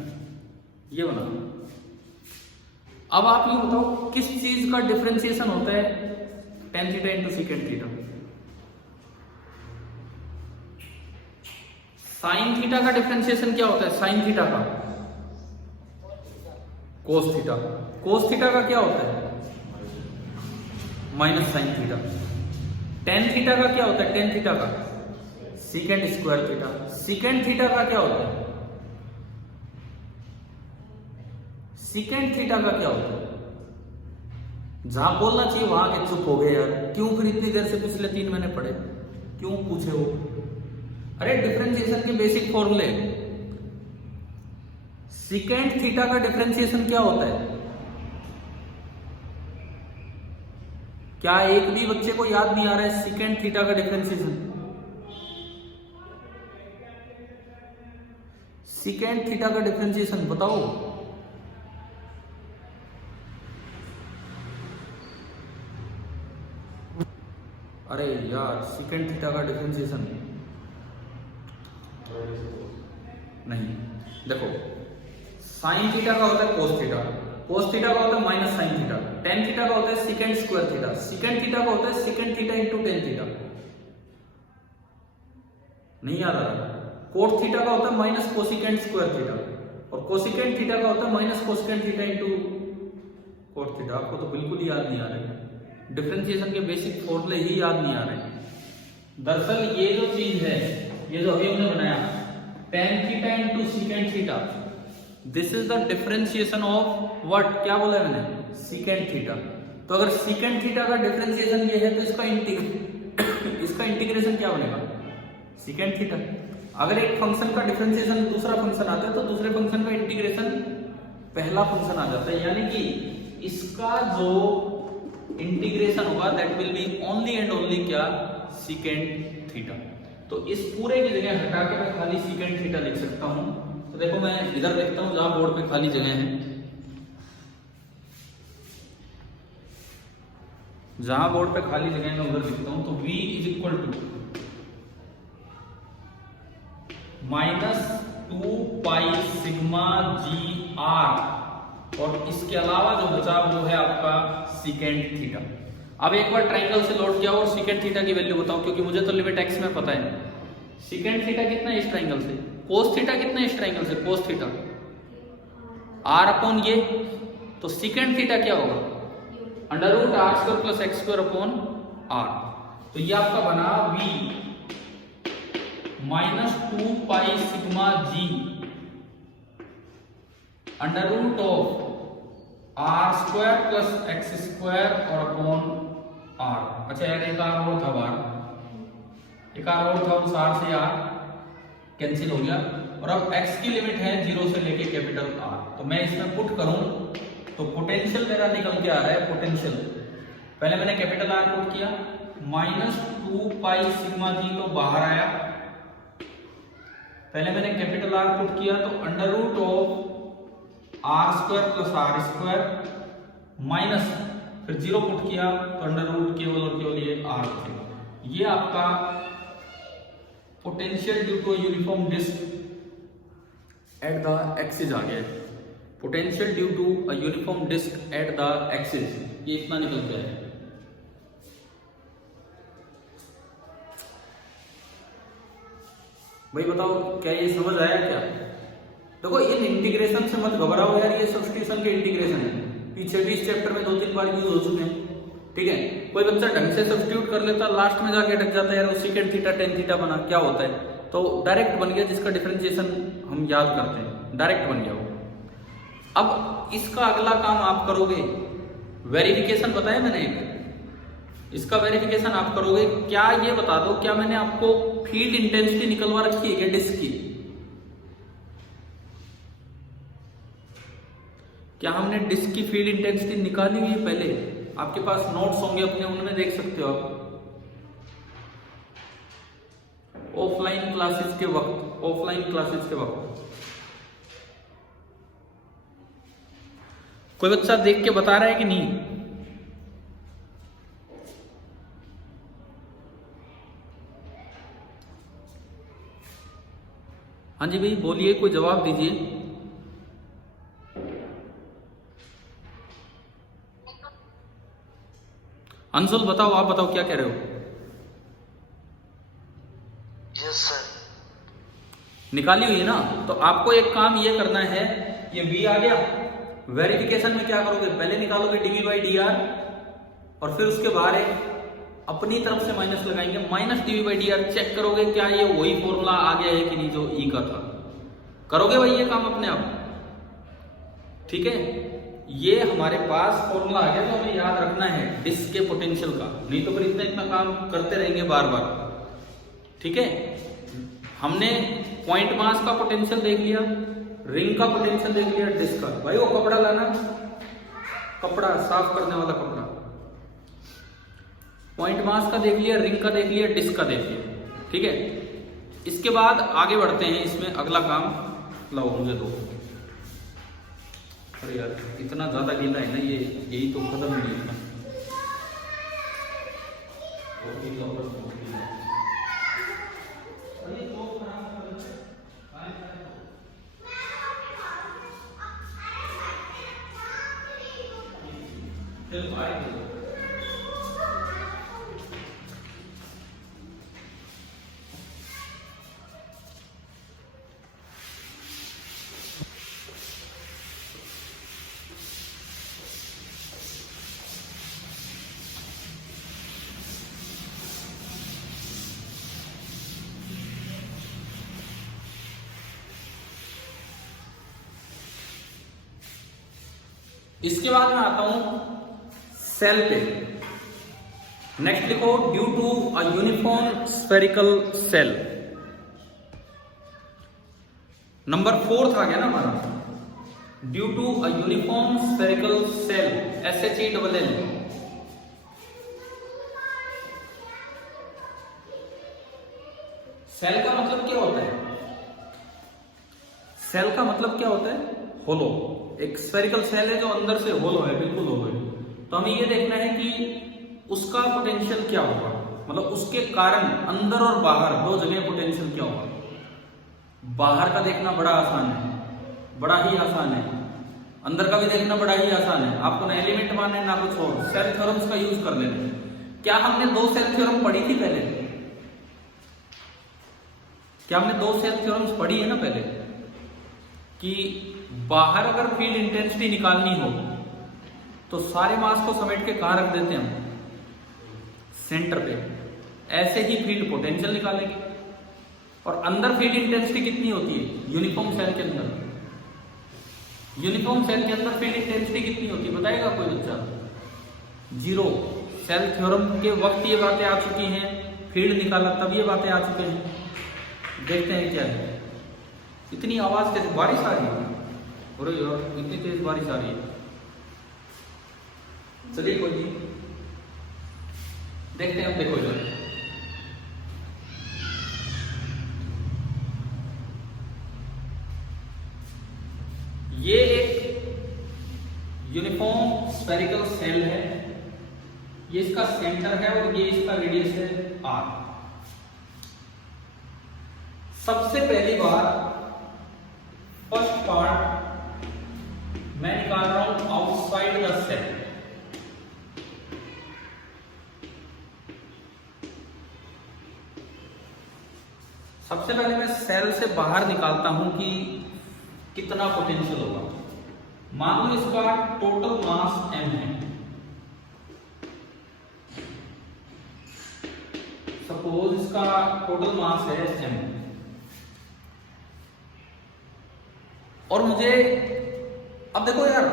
ये बना। अब आप ये बताओ किस चीज का डिफरेंशिएशन होता है tan theta into secant theta? Sine theta का डिफरेंशिएशन क्या होता है? साइन थीटा का कोस थीटा, कोस थीटा का क्या होता है? Minus sine theta. Tan theta का क्या होता है? टेन थीटा का secant square theta. Secant theta का क्या होता है? सीकेंट थीटा का क्या होता है? जहां बोलना चाहिए वहां के चुप हो गए यार, क्यों फिर इतनी देर से पिछले 3 महीने पढ़े, क्यों पूछे हो? अरे डिफरेंशिएशन के बेसिक फॉर्मूले, सीकेंट थीटा का डिफरेंशिएशन क्या होता है? क्या एक भी बच्चे को याद नहीं आ रहा है सीकेंट थीटा का डिफरेंशिएशन? सीकेंट थीटा का डिफरेंशिएशन बताओ। अरे यार सीकेंट थीटा का डिफरेंशिएशन नहीं, देखो साइन थीटा का होता है कोस थीटा, कोस थीटा का होता है minus sine theta, tan theta का होता है secant square theta, secant theta का होता है secant theta into tan theta. नहीं याद आ रहा? कोट थीटा का होता है माइनस कोसिकेंट स्क्वायर थीटा, और कोसिकेंट थीटा का होता है minus cosecant theta into cot theta. आपको तो बिल्कुल ही याद नहीं आ रहा है, डिफरेंशिएशन के बेसिक फॉर्मूले ही याद नहीं आ रहे। दरअसल ये जो चीज है, ये जो अभी हमने बनाया tan theta into secant theta, this is the differentiation of what, क्या बोला है मैंने? Secant theta. तो अगर सीकेंट थीटा का डिफरेंशिएशन ये है तो इसका इंटीग्रेशन क्या बनेगा? Secant theta. अगर एक फंक्शन का डिफरेंशिएशन दूसरा फंक्शन आता है तो दूसरे फंक्शन का इंटीग्रेशन पहला फंक्शन आ जाता है, यानी कि इसका जो इंटीग्रेशन होगा that will be only and only क्या? Secant theta. तो इस पूरे की जगह हटा के मैं खाली सीकेंट थीटा लिख सकता हूं। तो देखो मैं इधर लिखता हूं जहां बोर्ड पे खाली जगह है, जहां बोर्ड पे खाली जगह है मैं उधर लिखता हूं। तो v is equal to minus 2 pi sigma G R, और इसके अलावा जो बचा वो है आपका सीकेंट थीटा। अब एक बार ट्रायंगल से लौट जाओ और सीकेंट थीटा की वैल्यू बताओ, क्योंकि मुझे तो लिमिट x में पता है। सीकेंट थीटा कितना है इस ट्रायंगल से? कोस थीटा कितना है इस ट्रायंगल से? कोस थीटा r अपॉन ये, तो सीकेंट थीटा क्या होगा? Under root R square plus X square upon R. तो ये आपका बना v minus 2 pi sigma G under root of R square plus X square और अपॉन आर। अच्छा यार एक आर और था बाहर, एक आर और था, उस आर से आर कैंसिल हो गया, और अब x की लिमिट है 0 से लेके कैपिटल R। तो मैं इसमें पुट करूं तो पोटेंशियल मेरा निकल के आ रहा है, पोटेंशियल पहले मैंने कैपिटल R पुट किया, माइनस 2 पाई सिग्मा जी तो बाहर आया, पहले मैंने कैपिटल R पुट किया तो under root of R square plus R square minus फिर 0 पुट किया तो अंडर रूट केवल और केवल ये आर थे। ये आपका potential due to uniform disc at the axis आ गया। Potential due to a uniform disc at the axis, ये इतना निकल गया है। भाई बताओ क्या ये समझ आया क्या? देखो इन इंटीग्रेशन से मत घबराओ यार, ये सब्स्टिट्यूशन के इंटीग्रेशन है, पीछे भी इस चैप्टर में 2-3 बार यूज हो चुके हैं। ठीक है, कोई बच्चा ढंग से सब्स्टिट्यूट कर लेता, लास्ट में जाके अटक जाता है यार, सीकेंट थीटा टेन थीटा बना, क्या होता है? तो डायरेक्ट बन गया, जिसका डिफरेंशिएशन हम याद करते हैं, डायरेक्ट बन गया वो। अब इसका अगला काम आप करोगे, वेरिफिकेशन बताया मैंने एक, इसका वेरिफिकेशन आप करोगे। क्या ये बता दो, क्या मैंने आपको फील्ड इंटेंसिटी निकलवा रखी है क्या डिस्क की? क्या हमने डिस्क की फील्ड इंटेंसिटी निकाली हुई है पहले? आपके पास नोट्स होंगे अपने, उनमें देख सकते हो आप। ऑफलाइन क्लासेस के वक्त, ऑफलाइन क्लासेस के वक्त कोई बच्चा देख के बता रहा है कि नहीं? हाँ जी भाई बोलिए, कोई जवाब दीजिए। अंशुल बताओ, आप बताओ क्या कह रहे हो? Yes sir. निकाली हुई है ना, तो आपको एक काम ये करना है, ये v आ गया, वेरिफिकेशन में क्या करोगे, पहले निकालोगे dv बाई dr और फिर उसके बाहर एक अपनी तरफ से माइनस लगाएंगे, minus dv by dr, check करोगे क्या ये वही फॉर्मूला आ गया है कि नहीं जो e का था। करोगे भाई ये काम अपने आप, ठीक है। ये हमारे पास फॉर्मूला आ गया, तो हमें याद रखना है डिस्क के पोटेंशियल का, नहीं तो फिर इतना इतना काम करते रहेंगे बार बार, ठीक है। हमने पॉइंट मास का पोटेंशियल देख लिया, रिंग का पोटेंशियल देख लिया, डिस्क का। भाई वो कपड़ा लाना, कपड़ा साफ करने वाला कपड़ा। पॉइंट मास का देख लिया, रिंग का देख लिया, डिस्क का देख लिया, ठीक है। इसके बाद आगे बढ़ते हैं, इसमें अगला काम लाओ मुझे दो। अरे यार इतना ज्यादा गीला है ना ये, यही तो खत्म नहीं है। इसके बाद मैं आता हूं सेल पे। नेक्स्ट लिखो, due to a uniform spherical shell. Number 4 आ गया ना हमारा, due to a uniform spherical shell, SHELL। Shell का मतलब क्या होता है? सेल का मतलब क्या होता है? होलो। एक स्फेरिकल सेल है जो अंदर से होलो है, बिल्कुल होलो है। तो हमें ये देखना है कि उसका पोटेंशियल क्या होगा, मतलब उसके कारण अंदर और बाहर दो जगह पोटेंशियल क्या होगा। बाहर का देखना बड़ा आसान है, बड़ा ही आसान है। अंदर का भी देखना बड़ा ही आसान है। आपको ना एलिमेंट मानना है ना कुछ और, सेल थ्योरम्स का यूज कर लेना है। क्या हमने 2 सेल थ्योरम पढ़ी थी पहले? क्या हमने 2 सेल थ्योरम्स पढ़ी है ना पहले, कि बाहर अगर फील्ड इंटेंसिटी निकालनी हो तो सारे मास को समेट के कहां रख देते हैं हम? सेंटर पे। ऐसे ही फील्ड पोटेंशियल निकालेंगे। और अंदर फील्ड इंटेंसिटी कितनी होती है यूनिफॉर्म सेल के अंदर? यूनिफॉर्म सेल के अंदर फील्ड इंटेंसिटी कितनी होती है बताएगा कोई बच्चा? 0। सेल थ्योरम के वक्त ये बातें आ चुकी हैं, फील्ड निकाला तब ये बातें आ चुके हैं। देखते हैं क्या है। इतनी आवाज कैसे, बारिश आ रही है? अरे यार इतनी तेज बारिश आ रही है। चलिए कोई नहीं, देखते हैं। देखो इधर, ये एक यूनिफॉर्म स्फेरिकल सेल है, ये इसका सेंटर है और ये इसका रेडियस है r। सबसे पहली बार फर्स्ट पार्ट मैं निकाल रहा हूं आउटसाइड द सेल। सबसे पहले मैं सेल से बाहर निकालता हूं कि कितना पोटेंशियल होगा। मान लो इसका टोटल मास m है, सपोज इसका टोटल मास है m। और मुझे अब देखो यार,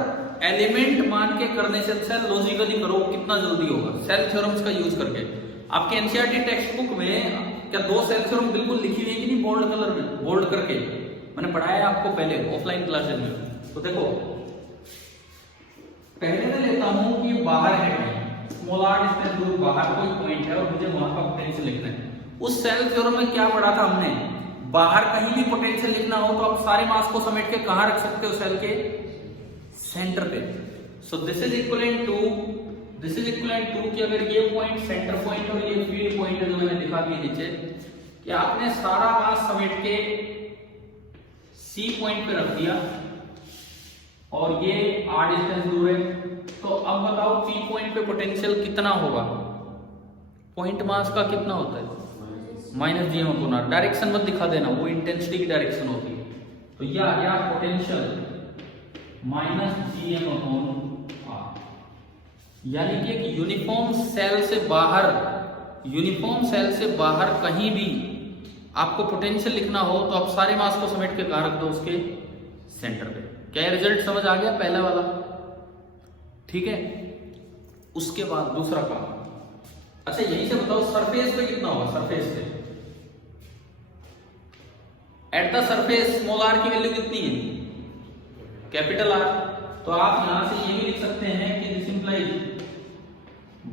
एलिमेंट मान के करने से अच्छा लॉजिकली करो, कितना जल्दी होगा सेल थ्योरम्स का यूज करके। आपके एनसीईआरटी टेक्स्ट बुक में क्या 2 सेल थ्योरम बिल्कुल लिखी हुई है कि नहीं, बोल्ड कलर में, बोल्ड करके मैंने पढ़ाया है आपको पहले ऑफलाइन क्लासेस में। तो देखो पहले मैं लेता हूं कि बाहर है कहीं स्मॉल r डिस्टेंस दूर बाहर कोई पॉइंट है और मुझे वहां का पोटेंशियल लिखना है। उस सेल थ्योरम में क्या पढ़ा था हमने, बाहर कहीं भी पोटेंशियल लिखना हो तो आप सारे मास को समेट के कहां रख सकते हो, सेल के सेंटर पे। So this is equivalent to कि अगर ये पॉइंट सेंटर पॉइंट और ये फील्ड पॉइंट है जो मैंने लिखा दिया नीचे, कि आपने सारा मास समेट के सी पॉइंट पे रख दिया और ये r डिस्टेंस दूर है, तो अब बताओ पी पॉइंट पे पोटेंशियल कितना होगा, पॉइंट मास का कितना होता है minus G M upon R. Direction मत दिखा देना, वो इंटेंसिटी की डायरेक्शन होती है। तो ये आ गया potential minus G M upon R, यानी कि एक यूनिफॉर्म सेल से बाहर कहीं भी आपको पोटेंशियल लिखना हो तो आप सारे मास को समेट के कहां रख दो, उसके सेंटर पे। क्या रिजल्ट समझ आ गया पहला वाला, ठीक है। उसके बाद दूसरा काम, अच्छा यहीं से बताओ सरफेस पे कितना होगा, सरफेस पे eight the surface small r की वैल्यू कितनी है, कैपिटल R। तो आप यहां से ये भी लिख सकते हैं कि this implies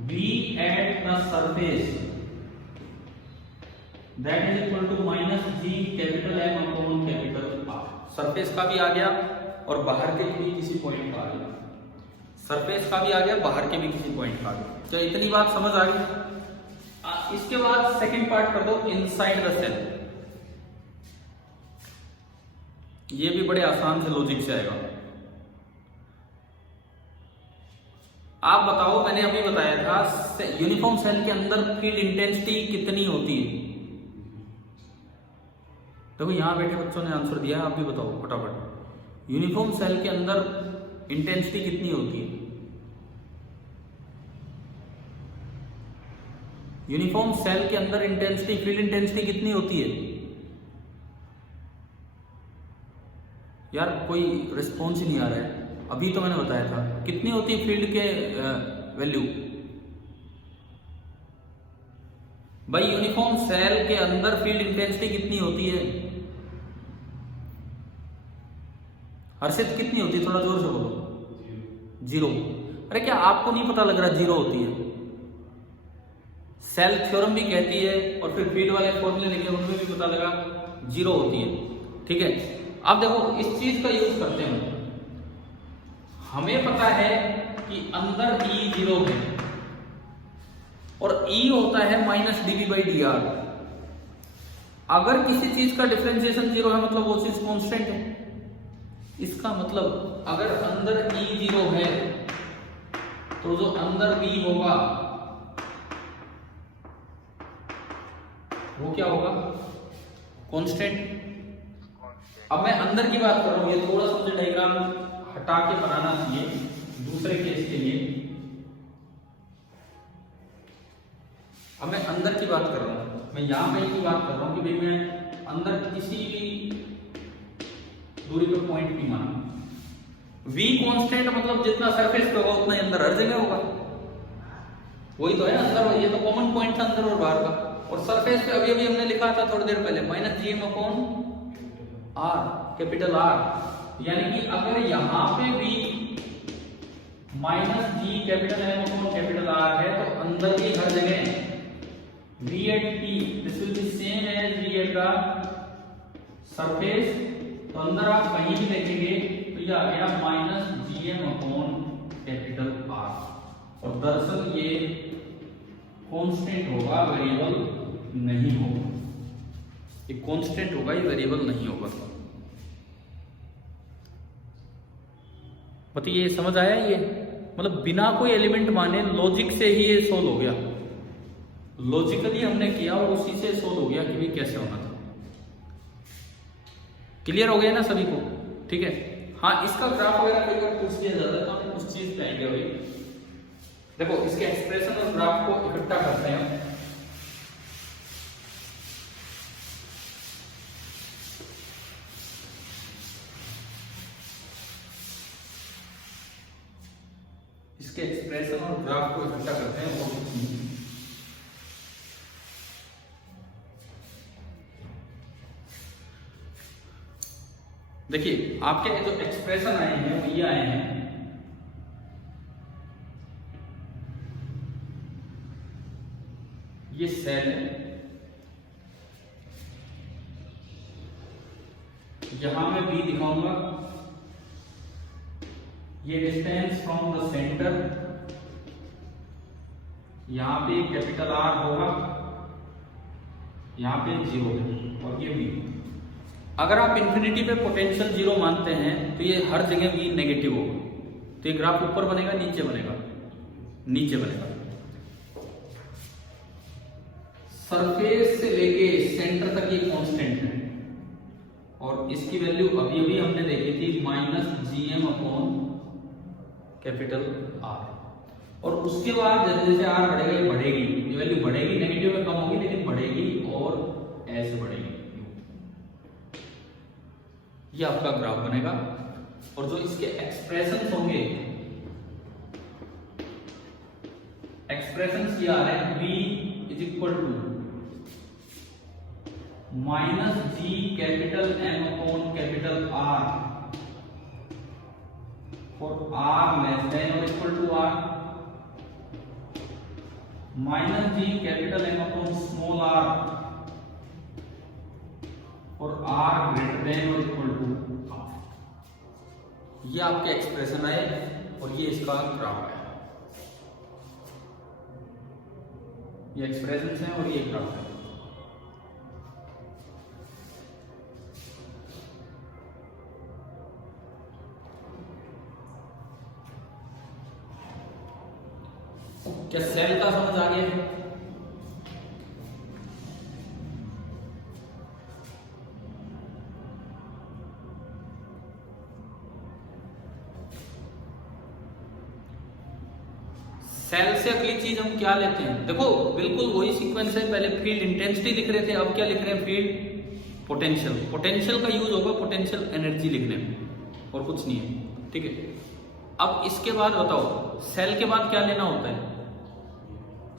B at the surface that is equal to minus G capital M upon capital R। Surface का भी आ गया और बाहर के भी किसी पॉइंट का आ गया, सरफेस का भी आ गया, बाहर के भी किसी पॉइंट का आ गया। तो इतनी बात समझ आ गई। इसके बाद सेकंड पार्ट कर दो, इनसाइड द सेल। ये भी बड़े आसान से लॉजिक से आएगा। आप बताओ, मैंने अभी बताया था यूनिफॉर्म सेल के अंदर फील्ड इंटेंसिटी कितनी होती है। देखो यहां बैठे बच्चों ने आंसर दिया, आप भी बताओ फटाफट। यूनिफॉर्म सेल के अंदर इंटेंसिटी कितनी होती है, यूनिफॉर्म सेल के अंदर इंटेंसिटी, फील्ड इंटेंसिटी कितनी होती है यार, कोई रिस्पॉन्स ही नहीं आ रहा है। अभी तो मैंने बताया था कितनी होती है फील्ड के वैल्यू। भाई यूनिफॉर्म सेल के अंदर फील्ड इंटेंसिटी कितनी होती है, हर्षित कितनी होती है, थोड़ा जोर से बोलो। 0। अरे क्या आपको नहीं पता लग रहा 0 होती है, सेल थ्योरम भी कहती है और फिर फील्ड वाले फॉर्मूले लिखे उनमें भी पता लगा 0 होती है, ठीक है। अब देखो इस चीज का यूज करते हैं, हमें पता है कि अंदर E 0 है और E होता है minus dV by D R. अगर किसी चीज का डिफरेंशिएशन 0 है मतलब वो चीज कांस्टेंट है। इसका मतलब अगर अंदर E 0 है तो जो अंदर V होगा वो क्या होगा, कांस्टेंट। अब मैं अंदर की बात कर रहा हूं, ये थोड़ा सा मुझे डायग्राम हटा के बनाना चाहिए दूसरे केस के लिए। अब मैं अंदर की बात कर रहा हूं, मैं यहां पे की बात कर रहा हूं कि भाई मैं अंदर किसी भी दूरी पे पॉइंट भी माना, V कांस्टेंट मतलब जितना सरफेस पे होगा उतना अंदर हर जगह होगा, वही तो है अंदर। ये तो कॉमन पॉइंट था अंदर और बाहर का। और सरफेस पे अभी हमने लिखा था थोड़ी देर पहले minus G M upon R, capital R। यानी कि अगर यहां पे भी minus G capital M upon capital R है तो अंदर की हर जगह V at P this will be same as V at the surface. तो अंदर आप कहीं भी देखेंगे तो ये आ गया minus G M upon capital R। और दरअसल ये कांस्टेंट होगा, वेरिएबल नहीं होगा। ये कांस्टेंट होगा, ये वेरिएबल नहीं होगा। बताइए समझ आया ये, मतलब बिना कोई एलिमेंट माने लॉजिक से ही ये सोल्व हो गया। लॉजिकली हमने किया और उसी से सोल्व हो गया कि भाई कैसे होना था। क्लियर हो गया ना सभी को, ठीक है। हाँ, इसका ग्राफ वगैरह कई बार पूछ लिया जाता है तो हम उस चीज पे आएंगे। अभी देखो इसके एक्सप्रेशन और ग्राफ को इकट्ठा करते हैं। इसके एक्सप्रेशन और ग्राफ को इकट्ठा करते हैं और देखिए आपके जो एक्सप्रेशन आए हैं वो ये आए हैं, ये सेल है, यहां मैं बी दिखाऊंगा, ये डिस्टेंस फ्रॉम द सेंटर, यहां पे कैपिटल आर होगा, यहां पे 0 है और ये बी। अगर आप इंफिनिटी पे पोटेंशियल 0 मानते हैं तो ये हर जगह बी नेगेटिव होगा, तो ये ग्राफ ऊपर बनेगा नीचे बनेगा, नीचे बनेगा। सरफेस से लेके सेंटर तक ये कांस्टेंट है और इसकी वैल्यू अभी अभी हमने देखी थी -gm अपॉन कैपिटल आर, और उसके बाद जैसे जैसे आर बढ़ेगा ये बढ़ेगी, ये वैल्यू बढ़ेगी, नेगेटिव में कम होगी लेकिन बढ़ेगी और ऐसे बढ़ेगी। ये आपका ग्राफ बनेगा और जो इसके एक्सप्रेशंस होंगे, एक्सप्रेशंस ये आ रहे हैं b is equal to -g capital M upon capital R for R less than or equal to R, -g capital M upon small r for R greater than or equal to R। ये आपके expression आए और ये इसका graph है, ये expression है और ये ग्राफ है। क्या सेल का समझ आ गया? सेल से अगली चीज हम क्या लेते हैं, देखो बिल्कुल वही सीक्वेंस है, पहले फील्ड इंटेंसिटी लिख रहे थे, अब क्या लिख रहे हैं, फील्ड पोटेंशियल। पोटेंशियल का यूज होगा पोटेंशियल एनर्जी लिखने में और कुछ नहीं है, ठीक है। अब इसके बाद बताओ सेल के बाद क्या लेना होता है,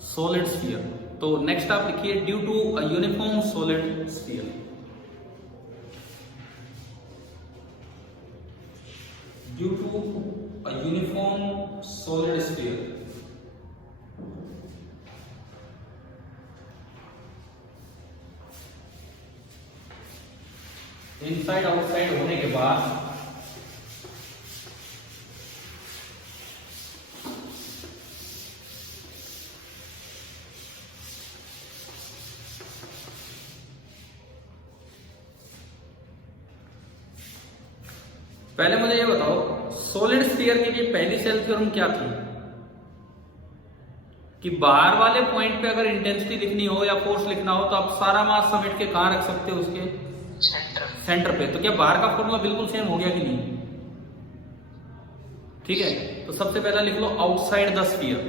सॉलिड स्फीयर। तो नेक्स्ट आप लिखिए due to a uniform solid sphere, due to a uniform solid sphere inside outside होने के बाद पहले मुझे ये बताओ सॉलिड स्फीयर के लिए पहली सेल थ्योरम क्या थी कि बाहर वाले पॉइंट पे अगर इंटेंसिटी लिखनी हो या फोर्स लिखना हो तो आप सारा मास समेट के कहां रख सकते हो, उसके सेंटर पे। तो क्या बाहर का फॉर्मूला बिल्कुल सेम हो गया कि नहीं, ठीक है। तो सबसे पहला लिख लो outside the sphere,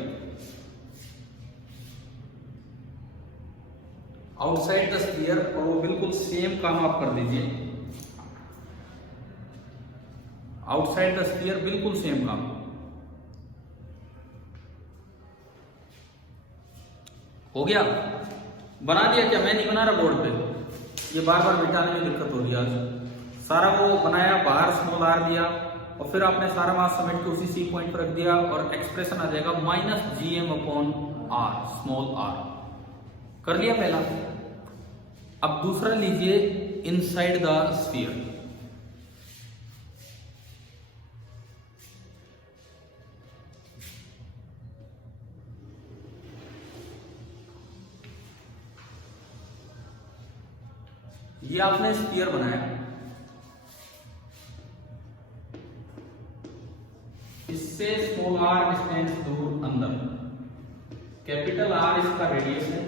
outside the sphere, और वो बिल्कुल सेम काम आप कर दीजिए, आउटसाइड द स्फीयर बिल्कुल सेम काम। हो गया, बना दिया क्या, मैं नहीं बना रहा बोर्ड पे, ये बार बार मिटाने में दिक्कत हो रही है आज। सारा वो बनाया, बाहर स्मॉल आर दिया और फिर आपने सारा मास समेट के उसी सी पॉइंट पर रख दिया और एक्सप्रेशन आ जाएगा -gm upon r, small r। कर लिया पहला। अब दूसरा लीजिए इनसाइड द स्फीयर, ये आपने स्फीयर बनाया, इससे स्मॉल r डिस्टेंस दूर अंदर, कैपिटल R इसका रेडियस है,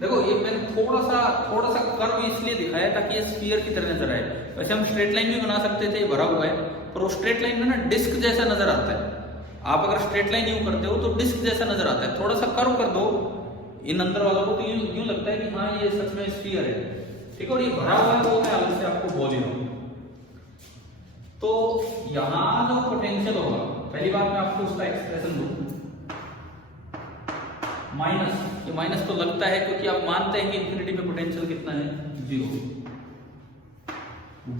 देखो ये मैंने थोड़ा सा कर्व इसलिए दिखाया ताकि ये स्फीयर की तरह नजर आए। वैसे हम स्ट्रेट लाइन भी बना सकते थे, भरा हुआ है, पर वो स्ट्रेट लाइन में ना डिस्क जैसा नजर आता है। आप अगर स्ट्रेट लाइन यूं करते हो तो डिस्क जैसा नजर आता है, थोड़ा सा कर्व कर दो, इन अंदर वालों को तो यूं लगता है कि हाँ ये सच में स्फीयर है, ठीक है, और ये भरा हुआ है वो मैं अलग से आपको बोल ही रहा हूं। तो यहां जो पोटेंशियल होगा, पहली बात मैं आपको उसका एक्सप्रेशन दूं, माइनस, ये माइनस तो लगता है क्योंकि आप मानते हैं कि इंफिनिटी में पोटेंशियल कितना है, 0,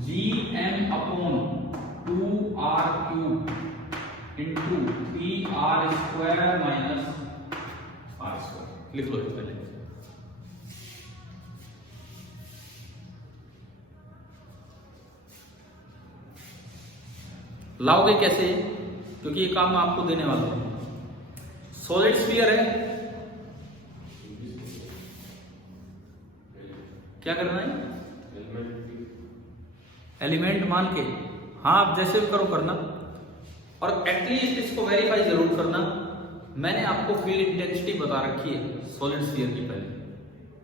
Gm/2r³ into 3r² minus r²। लिख लो पहले। लाओगे कैसे, क्योंकि ये काम मैं आपको देने वाला हूं। सॉलिड स्फीयर है, क्या करना है, एलिमेंट मान के, हाँ आप जैसे भी करो करना, और एटलीस्ट इसको वेरीफाई जरूर करना। मैंने आपको फील्ड इंटेंसिटी बता रखी है सॉलिड स्फीयर की पहले,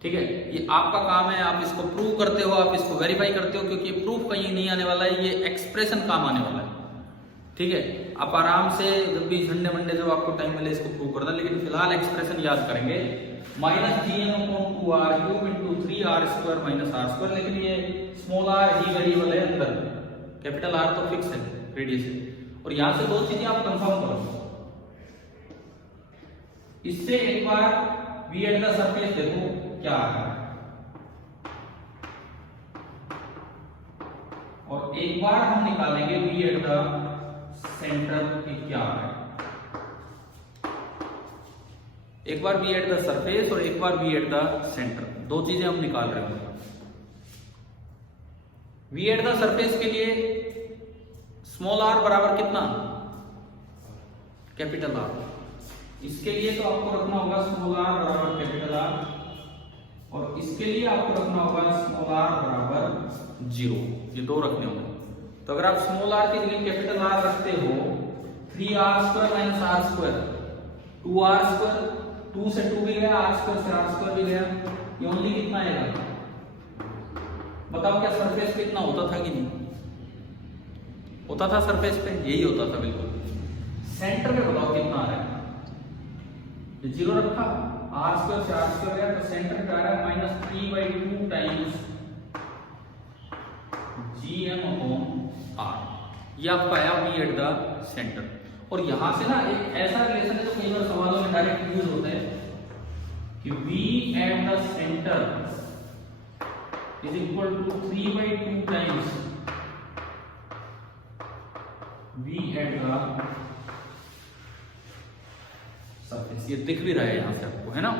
ठीक है, ये आपका काम है, आप इसको प्रूव करते हो, आप इसको वेरीफाई करते हो, क्योंकि प्रूफ कहीं नहीं आने वाला है, ये एक्सप्रेशन काम आने वाला है, ठीक है। आप आराम से जब भी संडे मंडे जब आपको टाइम मिले इसको प्रूव करना, लेकिन फिलहाल एक्सप्रेशन याद करेंगे, -Gm/2r³ into 3r² minus r², लेकिन ये स्मॉल r ही वेरिएबल है अंदर, कैपिटल R तो फिक्स है रेडियस है। और यहां से दो चीजें आप कंफर्म करो, इससे एक बार V एट द सरफेस देखो क्या आ रहा है, और एक बार हम निकालेंगे V एट द सेंटर की क्या आ रहा है। एक बार V एट द सरफेस और एक बार V एट द सेंटर, दो चीजें हम निकाल रहे हैं। V एट द सरफेस के लिए स्मॉल r बराबर कितना, कैपिटल R। इसके लिए तो आपको रखना होगा स्मॉल r बराबर कैपिटल R, और इसके लिए आपको रखना होगा स्मॉल r बराबर 0, ये दो रखने होंगे। तो अगर आप स्मॉल r की जगह कैपिटल R रखते हो, 3r² माइनस r², 2r², 2 से 2 भी गया, r² से r² भी गया, ये ओनली कितना आएगा, बताओ क्या सरफेस पे इतना होता था कि नहीं होता था, सरफेस पे यही होता था बिल्कुल। सेंटर पे बताओ कितना आ रहा है, 0 रखा, r² से r² गया, तो सेंटर पे आ रहा है -3/2 टाइम्स Gm/r, ये आपका आया V एट द सेंटर। और यहां से ना एक ऐसा रिलेशन है जो कई बार सवालों में डायरेक्ट यूज होता है कि V at the centre is equal to 3/2 times V at the surface. ये दिख भी रहा है यहां से आपको, है ना।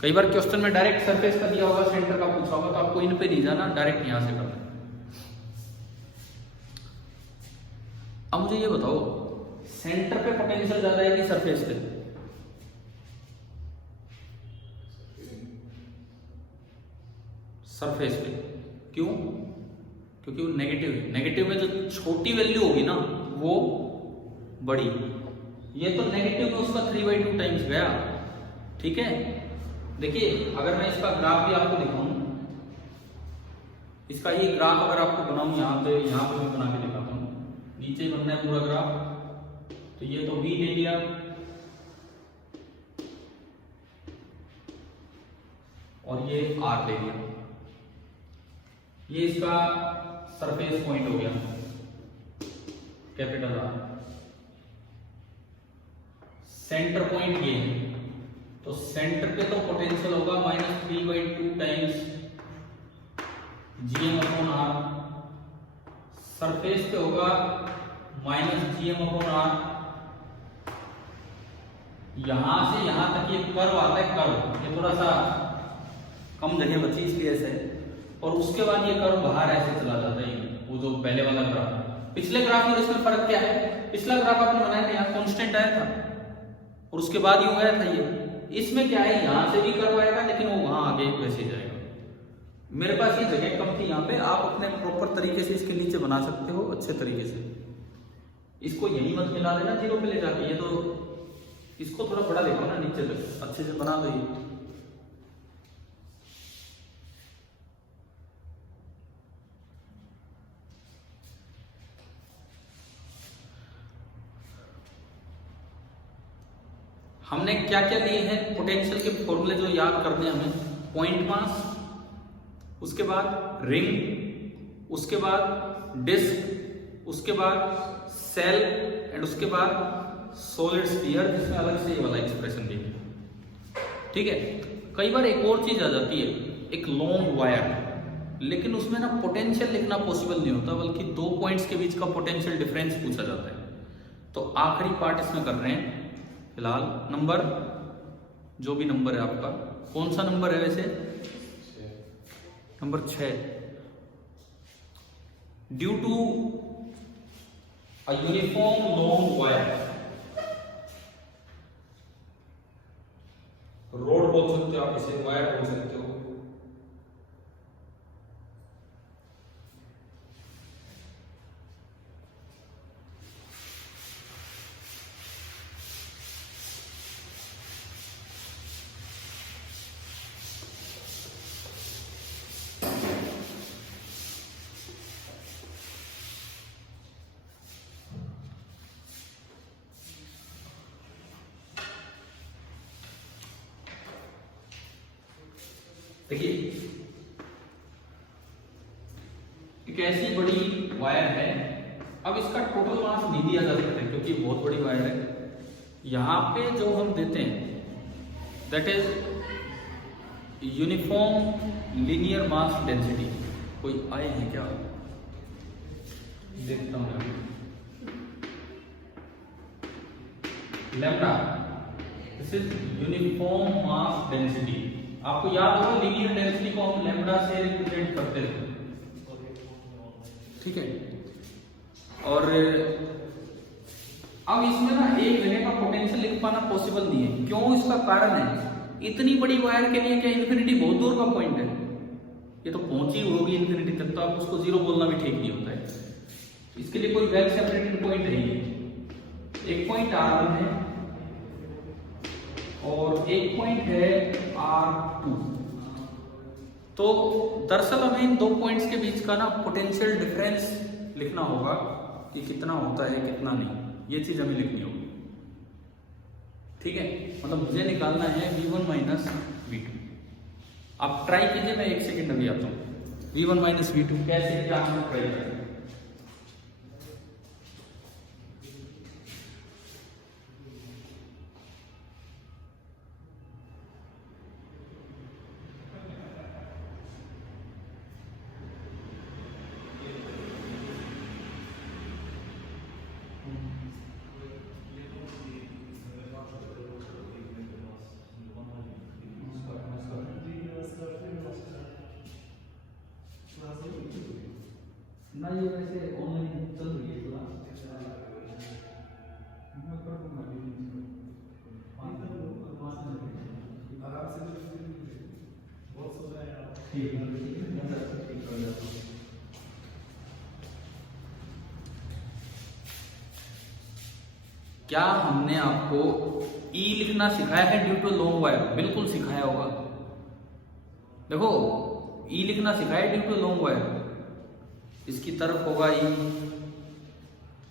कई बार क्वेश्चन में डायरेक्ट सरफेस का दिया होगा, सेंटर का पूछा होगा, तो आपको इन पे नहीं जाना, डायरेक्ट यहां से करना। अब मुझे ये बताओ, सेंटर पे पोटेंशियल ज्यादा है कि सरफेस पे, सरफेस पे, क्यों, क्योंकि वो नेगेटिव है, नेगेटिव में जो छोटी वैल्यू होगी ना वो बड़ी, ये तो नेगेटिव में उसका 3/2 टाइम्स गया, ठीक है। देखिए अगर मैं इसका ग्राफ भी आपको दिखाऊं, इसका ये ग्राफ अगर आपको बनाऊं, यहाँ पे भी बना के दिखाता हूं, नीचे बनना है पूरा ग्राफ। तो ये तो V ले लिया, और ये R ले लिया, ये इसका सरफेस पॉइंट हो गया कैपिटल R। सेंटर पॉइंट ये है, तो सेंटर पे तो पोटेंशियल होगा -3/2 टाइम्स Gm/r, सरफेस पे होगा -Gm/r। यहां से यहां तक ये कर्व आता है, कर्व ये थोड़ा सा कम जगह बची इसलिए ऐसे है, और उसके बाद ये कर्व बाहर ऐसे चला जाता है, वो जो पहले वाला ग्राफ। पिछले ग्राफ में इसमें फर्क क्या है, पिछला ग्राफ आपने बनाया था यहाँ कांस्टेंट आया था, और उसके बाद यूं आया था ये। इसमें क्या है, यहां से भी कर्व आएगा, लेकिन वो वहां आगे वैसे जाएगा। मेरे पास ये जगह कम थी यहाँ पे, आप अपने प्रॉपर तरीके से इसके नीचे बना सकते हो अच्छे तरीके से। इसको यही मत मिला देना 0 पे ले जाके, ये तो इसको थोड़ा बड़ा देखो ना, नीचे तक अच्छे से बना दो ये। हमने क्या क्या लिए हैं पोटेंशियल के फॉर्मूले जो याद करने हमें, पॉइंट मास, उसके बाद रिंग, उसके बाद डिस्क, उसके बाद सेल एंड उसके बाद सॉलिड स्फीयर, जिसमें अलग से ये वाला एक्सप्रेशन भी है। ठीक है, कई बार एक और चीज आ जाती है, एक लॉन्ग वायर, लेकिन उसमें ना पोटेंशियल लिखना पॉसिबल नहीं होता, बल्कि दो पॉइंट्स के बीच का पोटेंशियल डिफरेंस पूछा जाता है। तो आखिरी पार्ट इसमें कर रहे हैं फिलहाल। नंबर, जो भी नंबर है आपका, कौन सा नंबर है वैसे? Number 6। Due to a uniform long wire, rod बोल सकते हो आप इसे, वायर बोल सकते हो। देखिए, एक ऐसी बड़ी वायर है, अब इसका टोटल मास नहीं दिया जा सकता क्योंकि बहुत बड़ी वायर है। यहां पे जो हम देते हैं that is uniform linear mass density. कोई आए हैं क्या? देखता हूं मैं। Lambda, this is uniform mass density. आपको याद होगा लीनियर डेंसिटी को हम लैम्डा से रिप्रेजेंट करते थे, ठीक है। और अब इसमें ना एक जगह का पोटेंशियल लिख पाना पॉसिबल नहीं है। क्यों? इसका कारण है, इतनी बड़ी वायर के लिए क्या इन्फिनिटी बहुत दूर का पॉइंट है, ये तो पहुंची होगी इन्फिनिटी तक, तो आप उसको जीरो बोलना भी ठीक नहीं होता है। इसके लिए कोई वेल सेपरेटेड पॉइंट है ही। एक पॉइंट R1 है और एक पॉइंट है R2। तो दरअसल हमें इन दो पॉइंट्स के बीच का ना पोटेंशियल डिफरेंस लिखना होगा कि कितना होता है कितना नहीं, ये चीज हमें लिखनी होगी, ठीक है। मतलब मुझे निकालना है V1 माइनस V2। आप ट्राई कीजिए, मैं 1 सेकेंड अभी आता हूं। V1 माइनस V2 कैसे, क्या हम ट्राई करें। ना ये वैसे ऑनलाइन चल रही है थोड़ा, मैं कर दूंगा आराम से, बहुत सो रहा है। ठीक है, क्या हमने आपको E लिखना सिखाया है ड्यू टू लॉन्ग वायर? बिल्कुल सिखाया होगा। देखो, E लिखना सिखाया ड्यू टू लॉन्ग वायर, इसकी तरफ होगा E।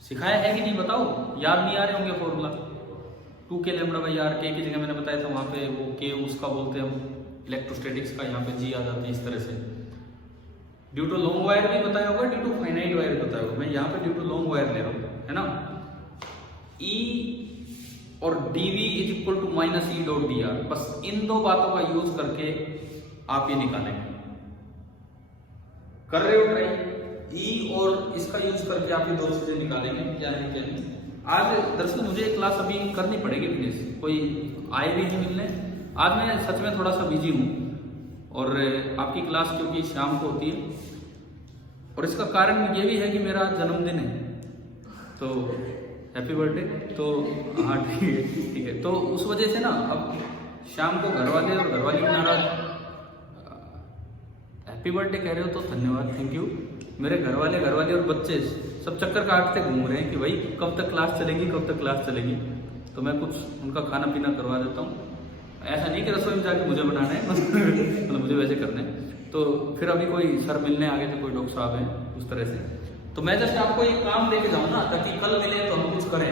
सिखाया है कि नहीं बताओ? याद नहीं आ रहे होंगे formula. 2k lambda by r, k की जगह मैंने बताया था वहां पे वो k उसका बोलते हैं हम इलेक्ट्रोस्टैटिक्स का, यहाँ पे g आ जाती है इस तरह से। ड्यू टू लॉन्ग वायर भी बताया होगा, ड्यू टू फाइनाइट वायर बताया होगा। मैं यहाँ पे ड्यू टू लॉन्ग वायर ले रहा हूँ, है ना। E और dv is equal to minus E dot D R, बस इन दो बातों का यूज करके आप ये निकालेंगे। कर रहे हो ट्राई? E और इसका यूज करके आप ये दो चीजें निकालेंगे, क्या है क्या नहीं। आज दरअसल मुझे क्लास अभी करनी पड़ेगी प्लीज, कोई आए भी नहीं मिलने। आज मैं सच में थोड़ा सा बिजी हूँ, और आपकी क्लास क्योंकि शाम को होती है, और इसका कारण ये भी है कि मेरा जन्मदिन है, तो हैप्पी बर्थडे। तो हाँ ठीक है। तो उस वजह से ना अब शाम को घर वाले और घरवाली नाराज, हैप्पी बर्थडे कह रहे हो तो धन्यवाद, थैंक यू। मेरे घरवाले और बच्चे सब चक्कर काटते घूम रहे हैं कि भाई कब तक क्लास चलेगी, कब तक क्लास चलेगी। तो मैं कुछ उनका खाना पीना करवा देता हूँ। ऐसा नहीं कि रसोई में जाके मुझे बनाना है, मतलब मुझे वैसे करना है। तो फिर अभी कोई सर मिलने आ गए थे, कोई डॉक्टर साहब हैं, उस तरह से। तो मैं जस्ट आपको एक काम लेके जाऊँ ना, ताकि कल मिले तो हम कुछ करें।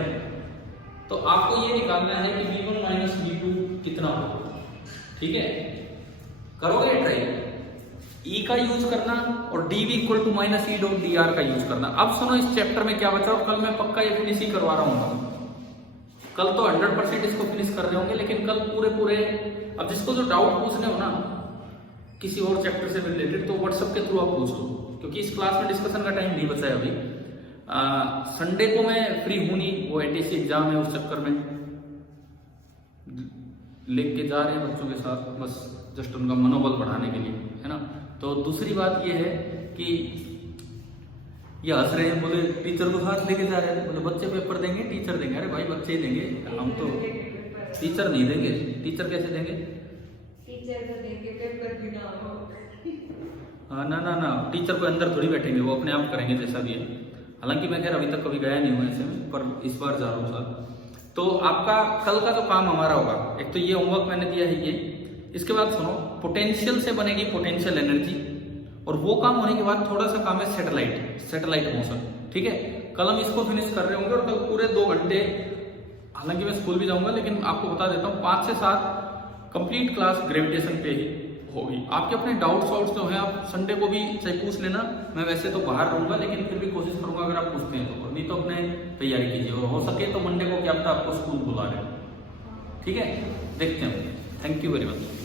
तो आपको ये निकालना है कि V1 माइनस V2 कितना हो, ठीक है। करोगे ट्राई, E का यूज करना और dV equal to minus E dot D R का यूज करना। अब सुनो इस चैप्टर में क्या बचा, और कल मैं पक्का ये फिनिश ही करवा रहा हूँ। कल तो 100% इसको फिनिश कर रहे होंगे, लेकिन कल पूरे अब जिसको जो डाउट पूछने हो ना किसी और चैप्टर से रिलेटेड, तो व्हाट्सएप के थ्रू आप पूछ लो, क्योंकि इस क्लास में डिस्कशन का टाइम नहीं बचा है अभी। संडे को मैं फ्री हूं नहीं, वो एटीसी एग्जाम है, उस चक्कर में लेके जा रहे हैं बच्चों के साथ, बस जस्ट उनका मनोबल बढ़ाने के लिए, है ना। तो दूसरी बात ये है कि ये हंस रहे हैं, बोले टीचर को साथ लेके जा रहे हैं, बोले बच्चे पेपर देंगे टीचर देंगे। अरे भाई बच्चे ही देंगे, हम तो टीचर नहीं देंगे। टीचर कैसे देंगे? टीचर तो देंगे, पेपर भी ना हो। हाँ ना, टीचर को अंदर थोड़ी बैठेंगे, वो अपने आप करेंगे जैसा भी है। हालांकि मैं खैर अभी तक कभी गया नहीं हूँ ऐसे में, पर इस बार जा रहा हूँ साथ। तो आपका कल का जो काम हमारा होगा, एक तो ये होमवर्क मैंने दिया है ये, इसके बाद सुनो पोटेंशियल से बनेगी पोटेंशियल एनर्जी, और वो काम होने के बाद थोड़ा सा काम है सैटेलाइट मोशन, ठीक है। कल हम इसको फिनिश कर रहे होंगे, और कल पूरे 2 घंटे, हालांकि मैं स्कूल भी जाऊंगा, लेकिन आपको बता देता हूँ 5 से 7 कंप्लीट क्लास ग्रेविटेशन पे ही होगी। आपके अपने डाउट्स जो है आप संडे को भी चाहे पूछ लेना, मैं वैसे तो बाहर रहूंगा, लेकिन फिर भी कोशिश करूंगा अगर आप पूछते हैं तो, नहीं तो अपने तैयारी कीजिए, और हो सके तो मंडे को क्या पता आपको स्कूल बुला रहे, ठीक है। देखते हैं। Thank you very much.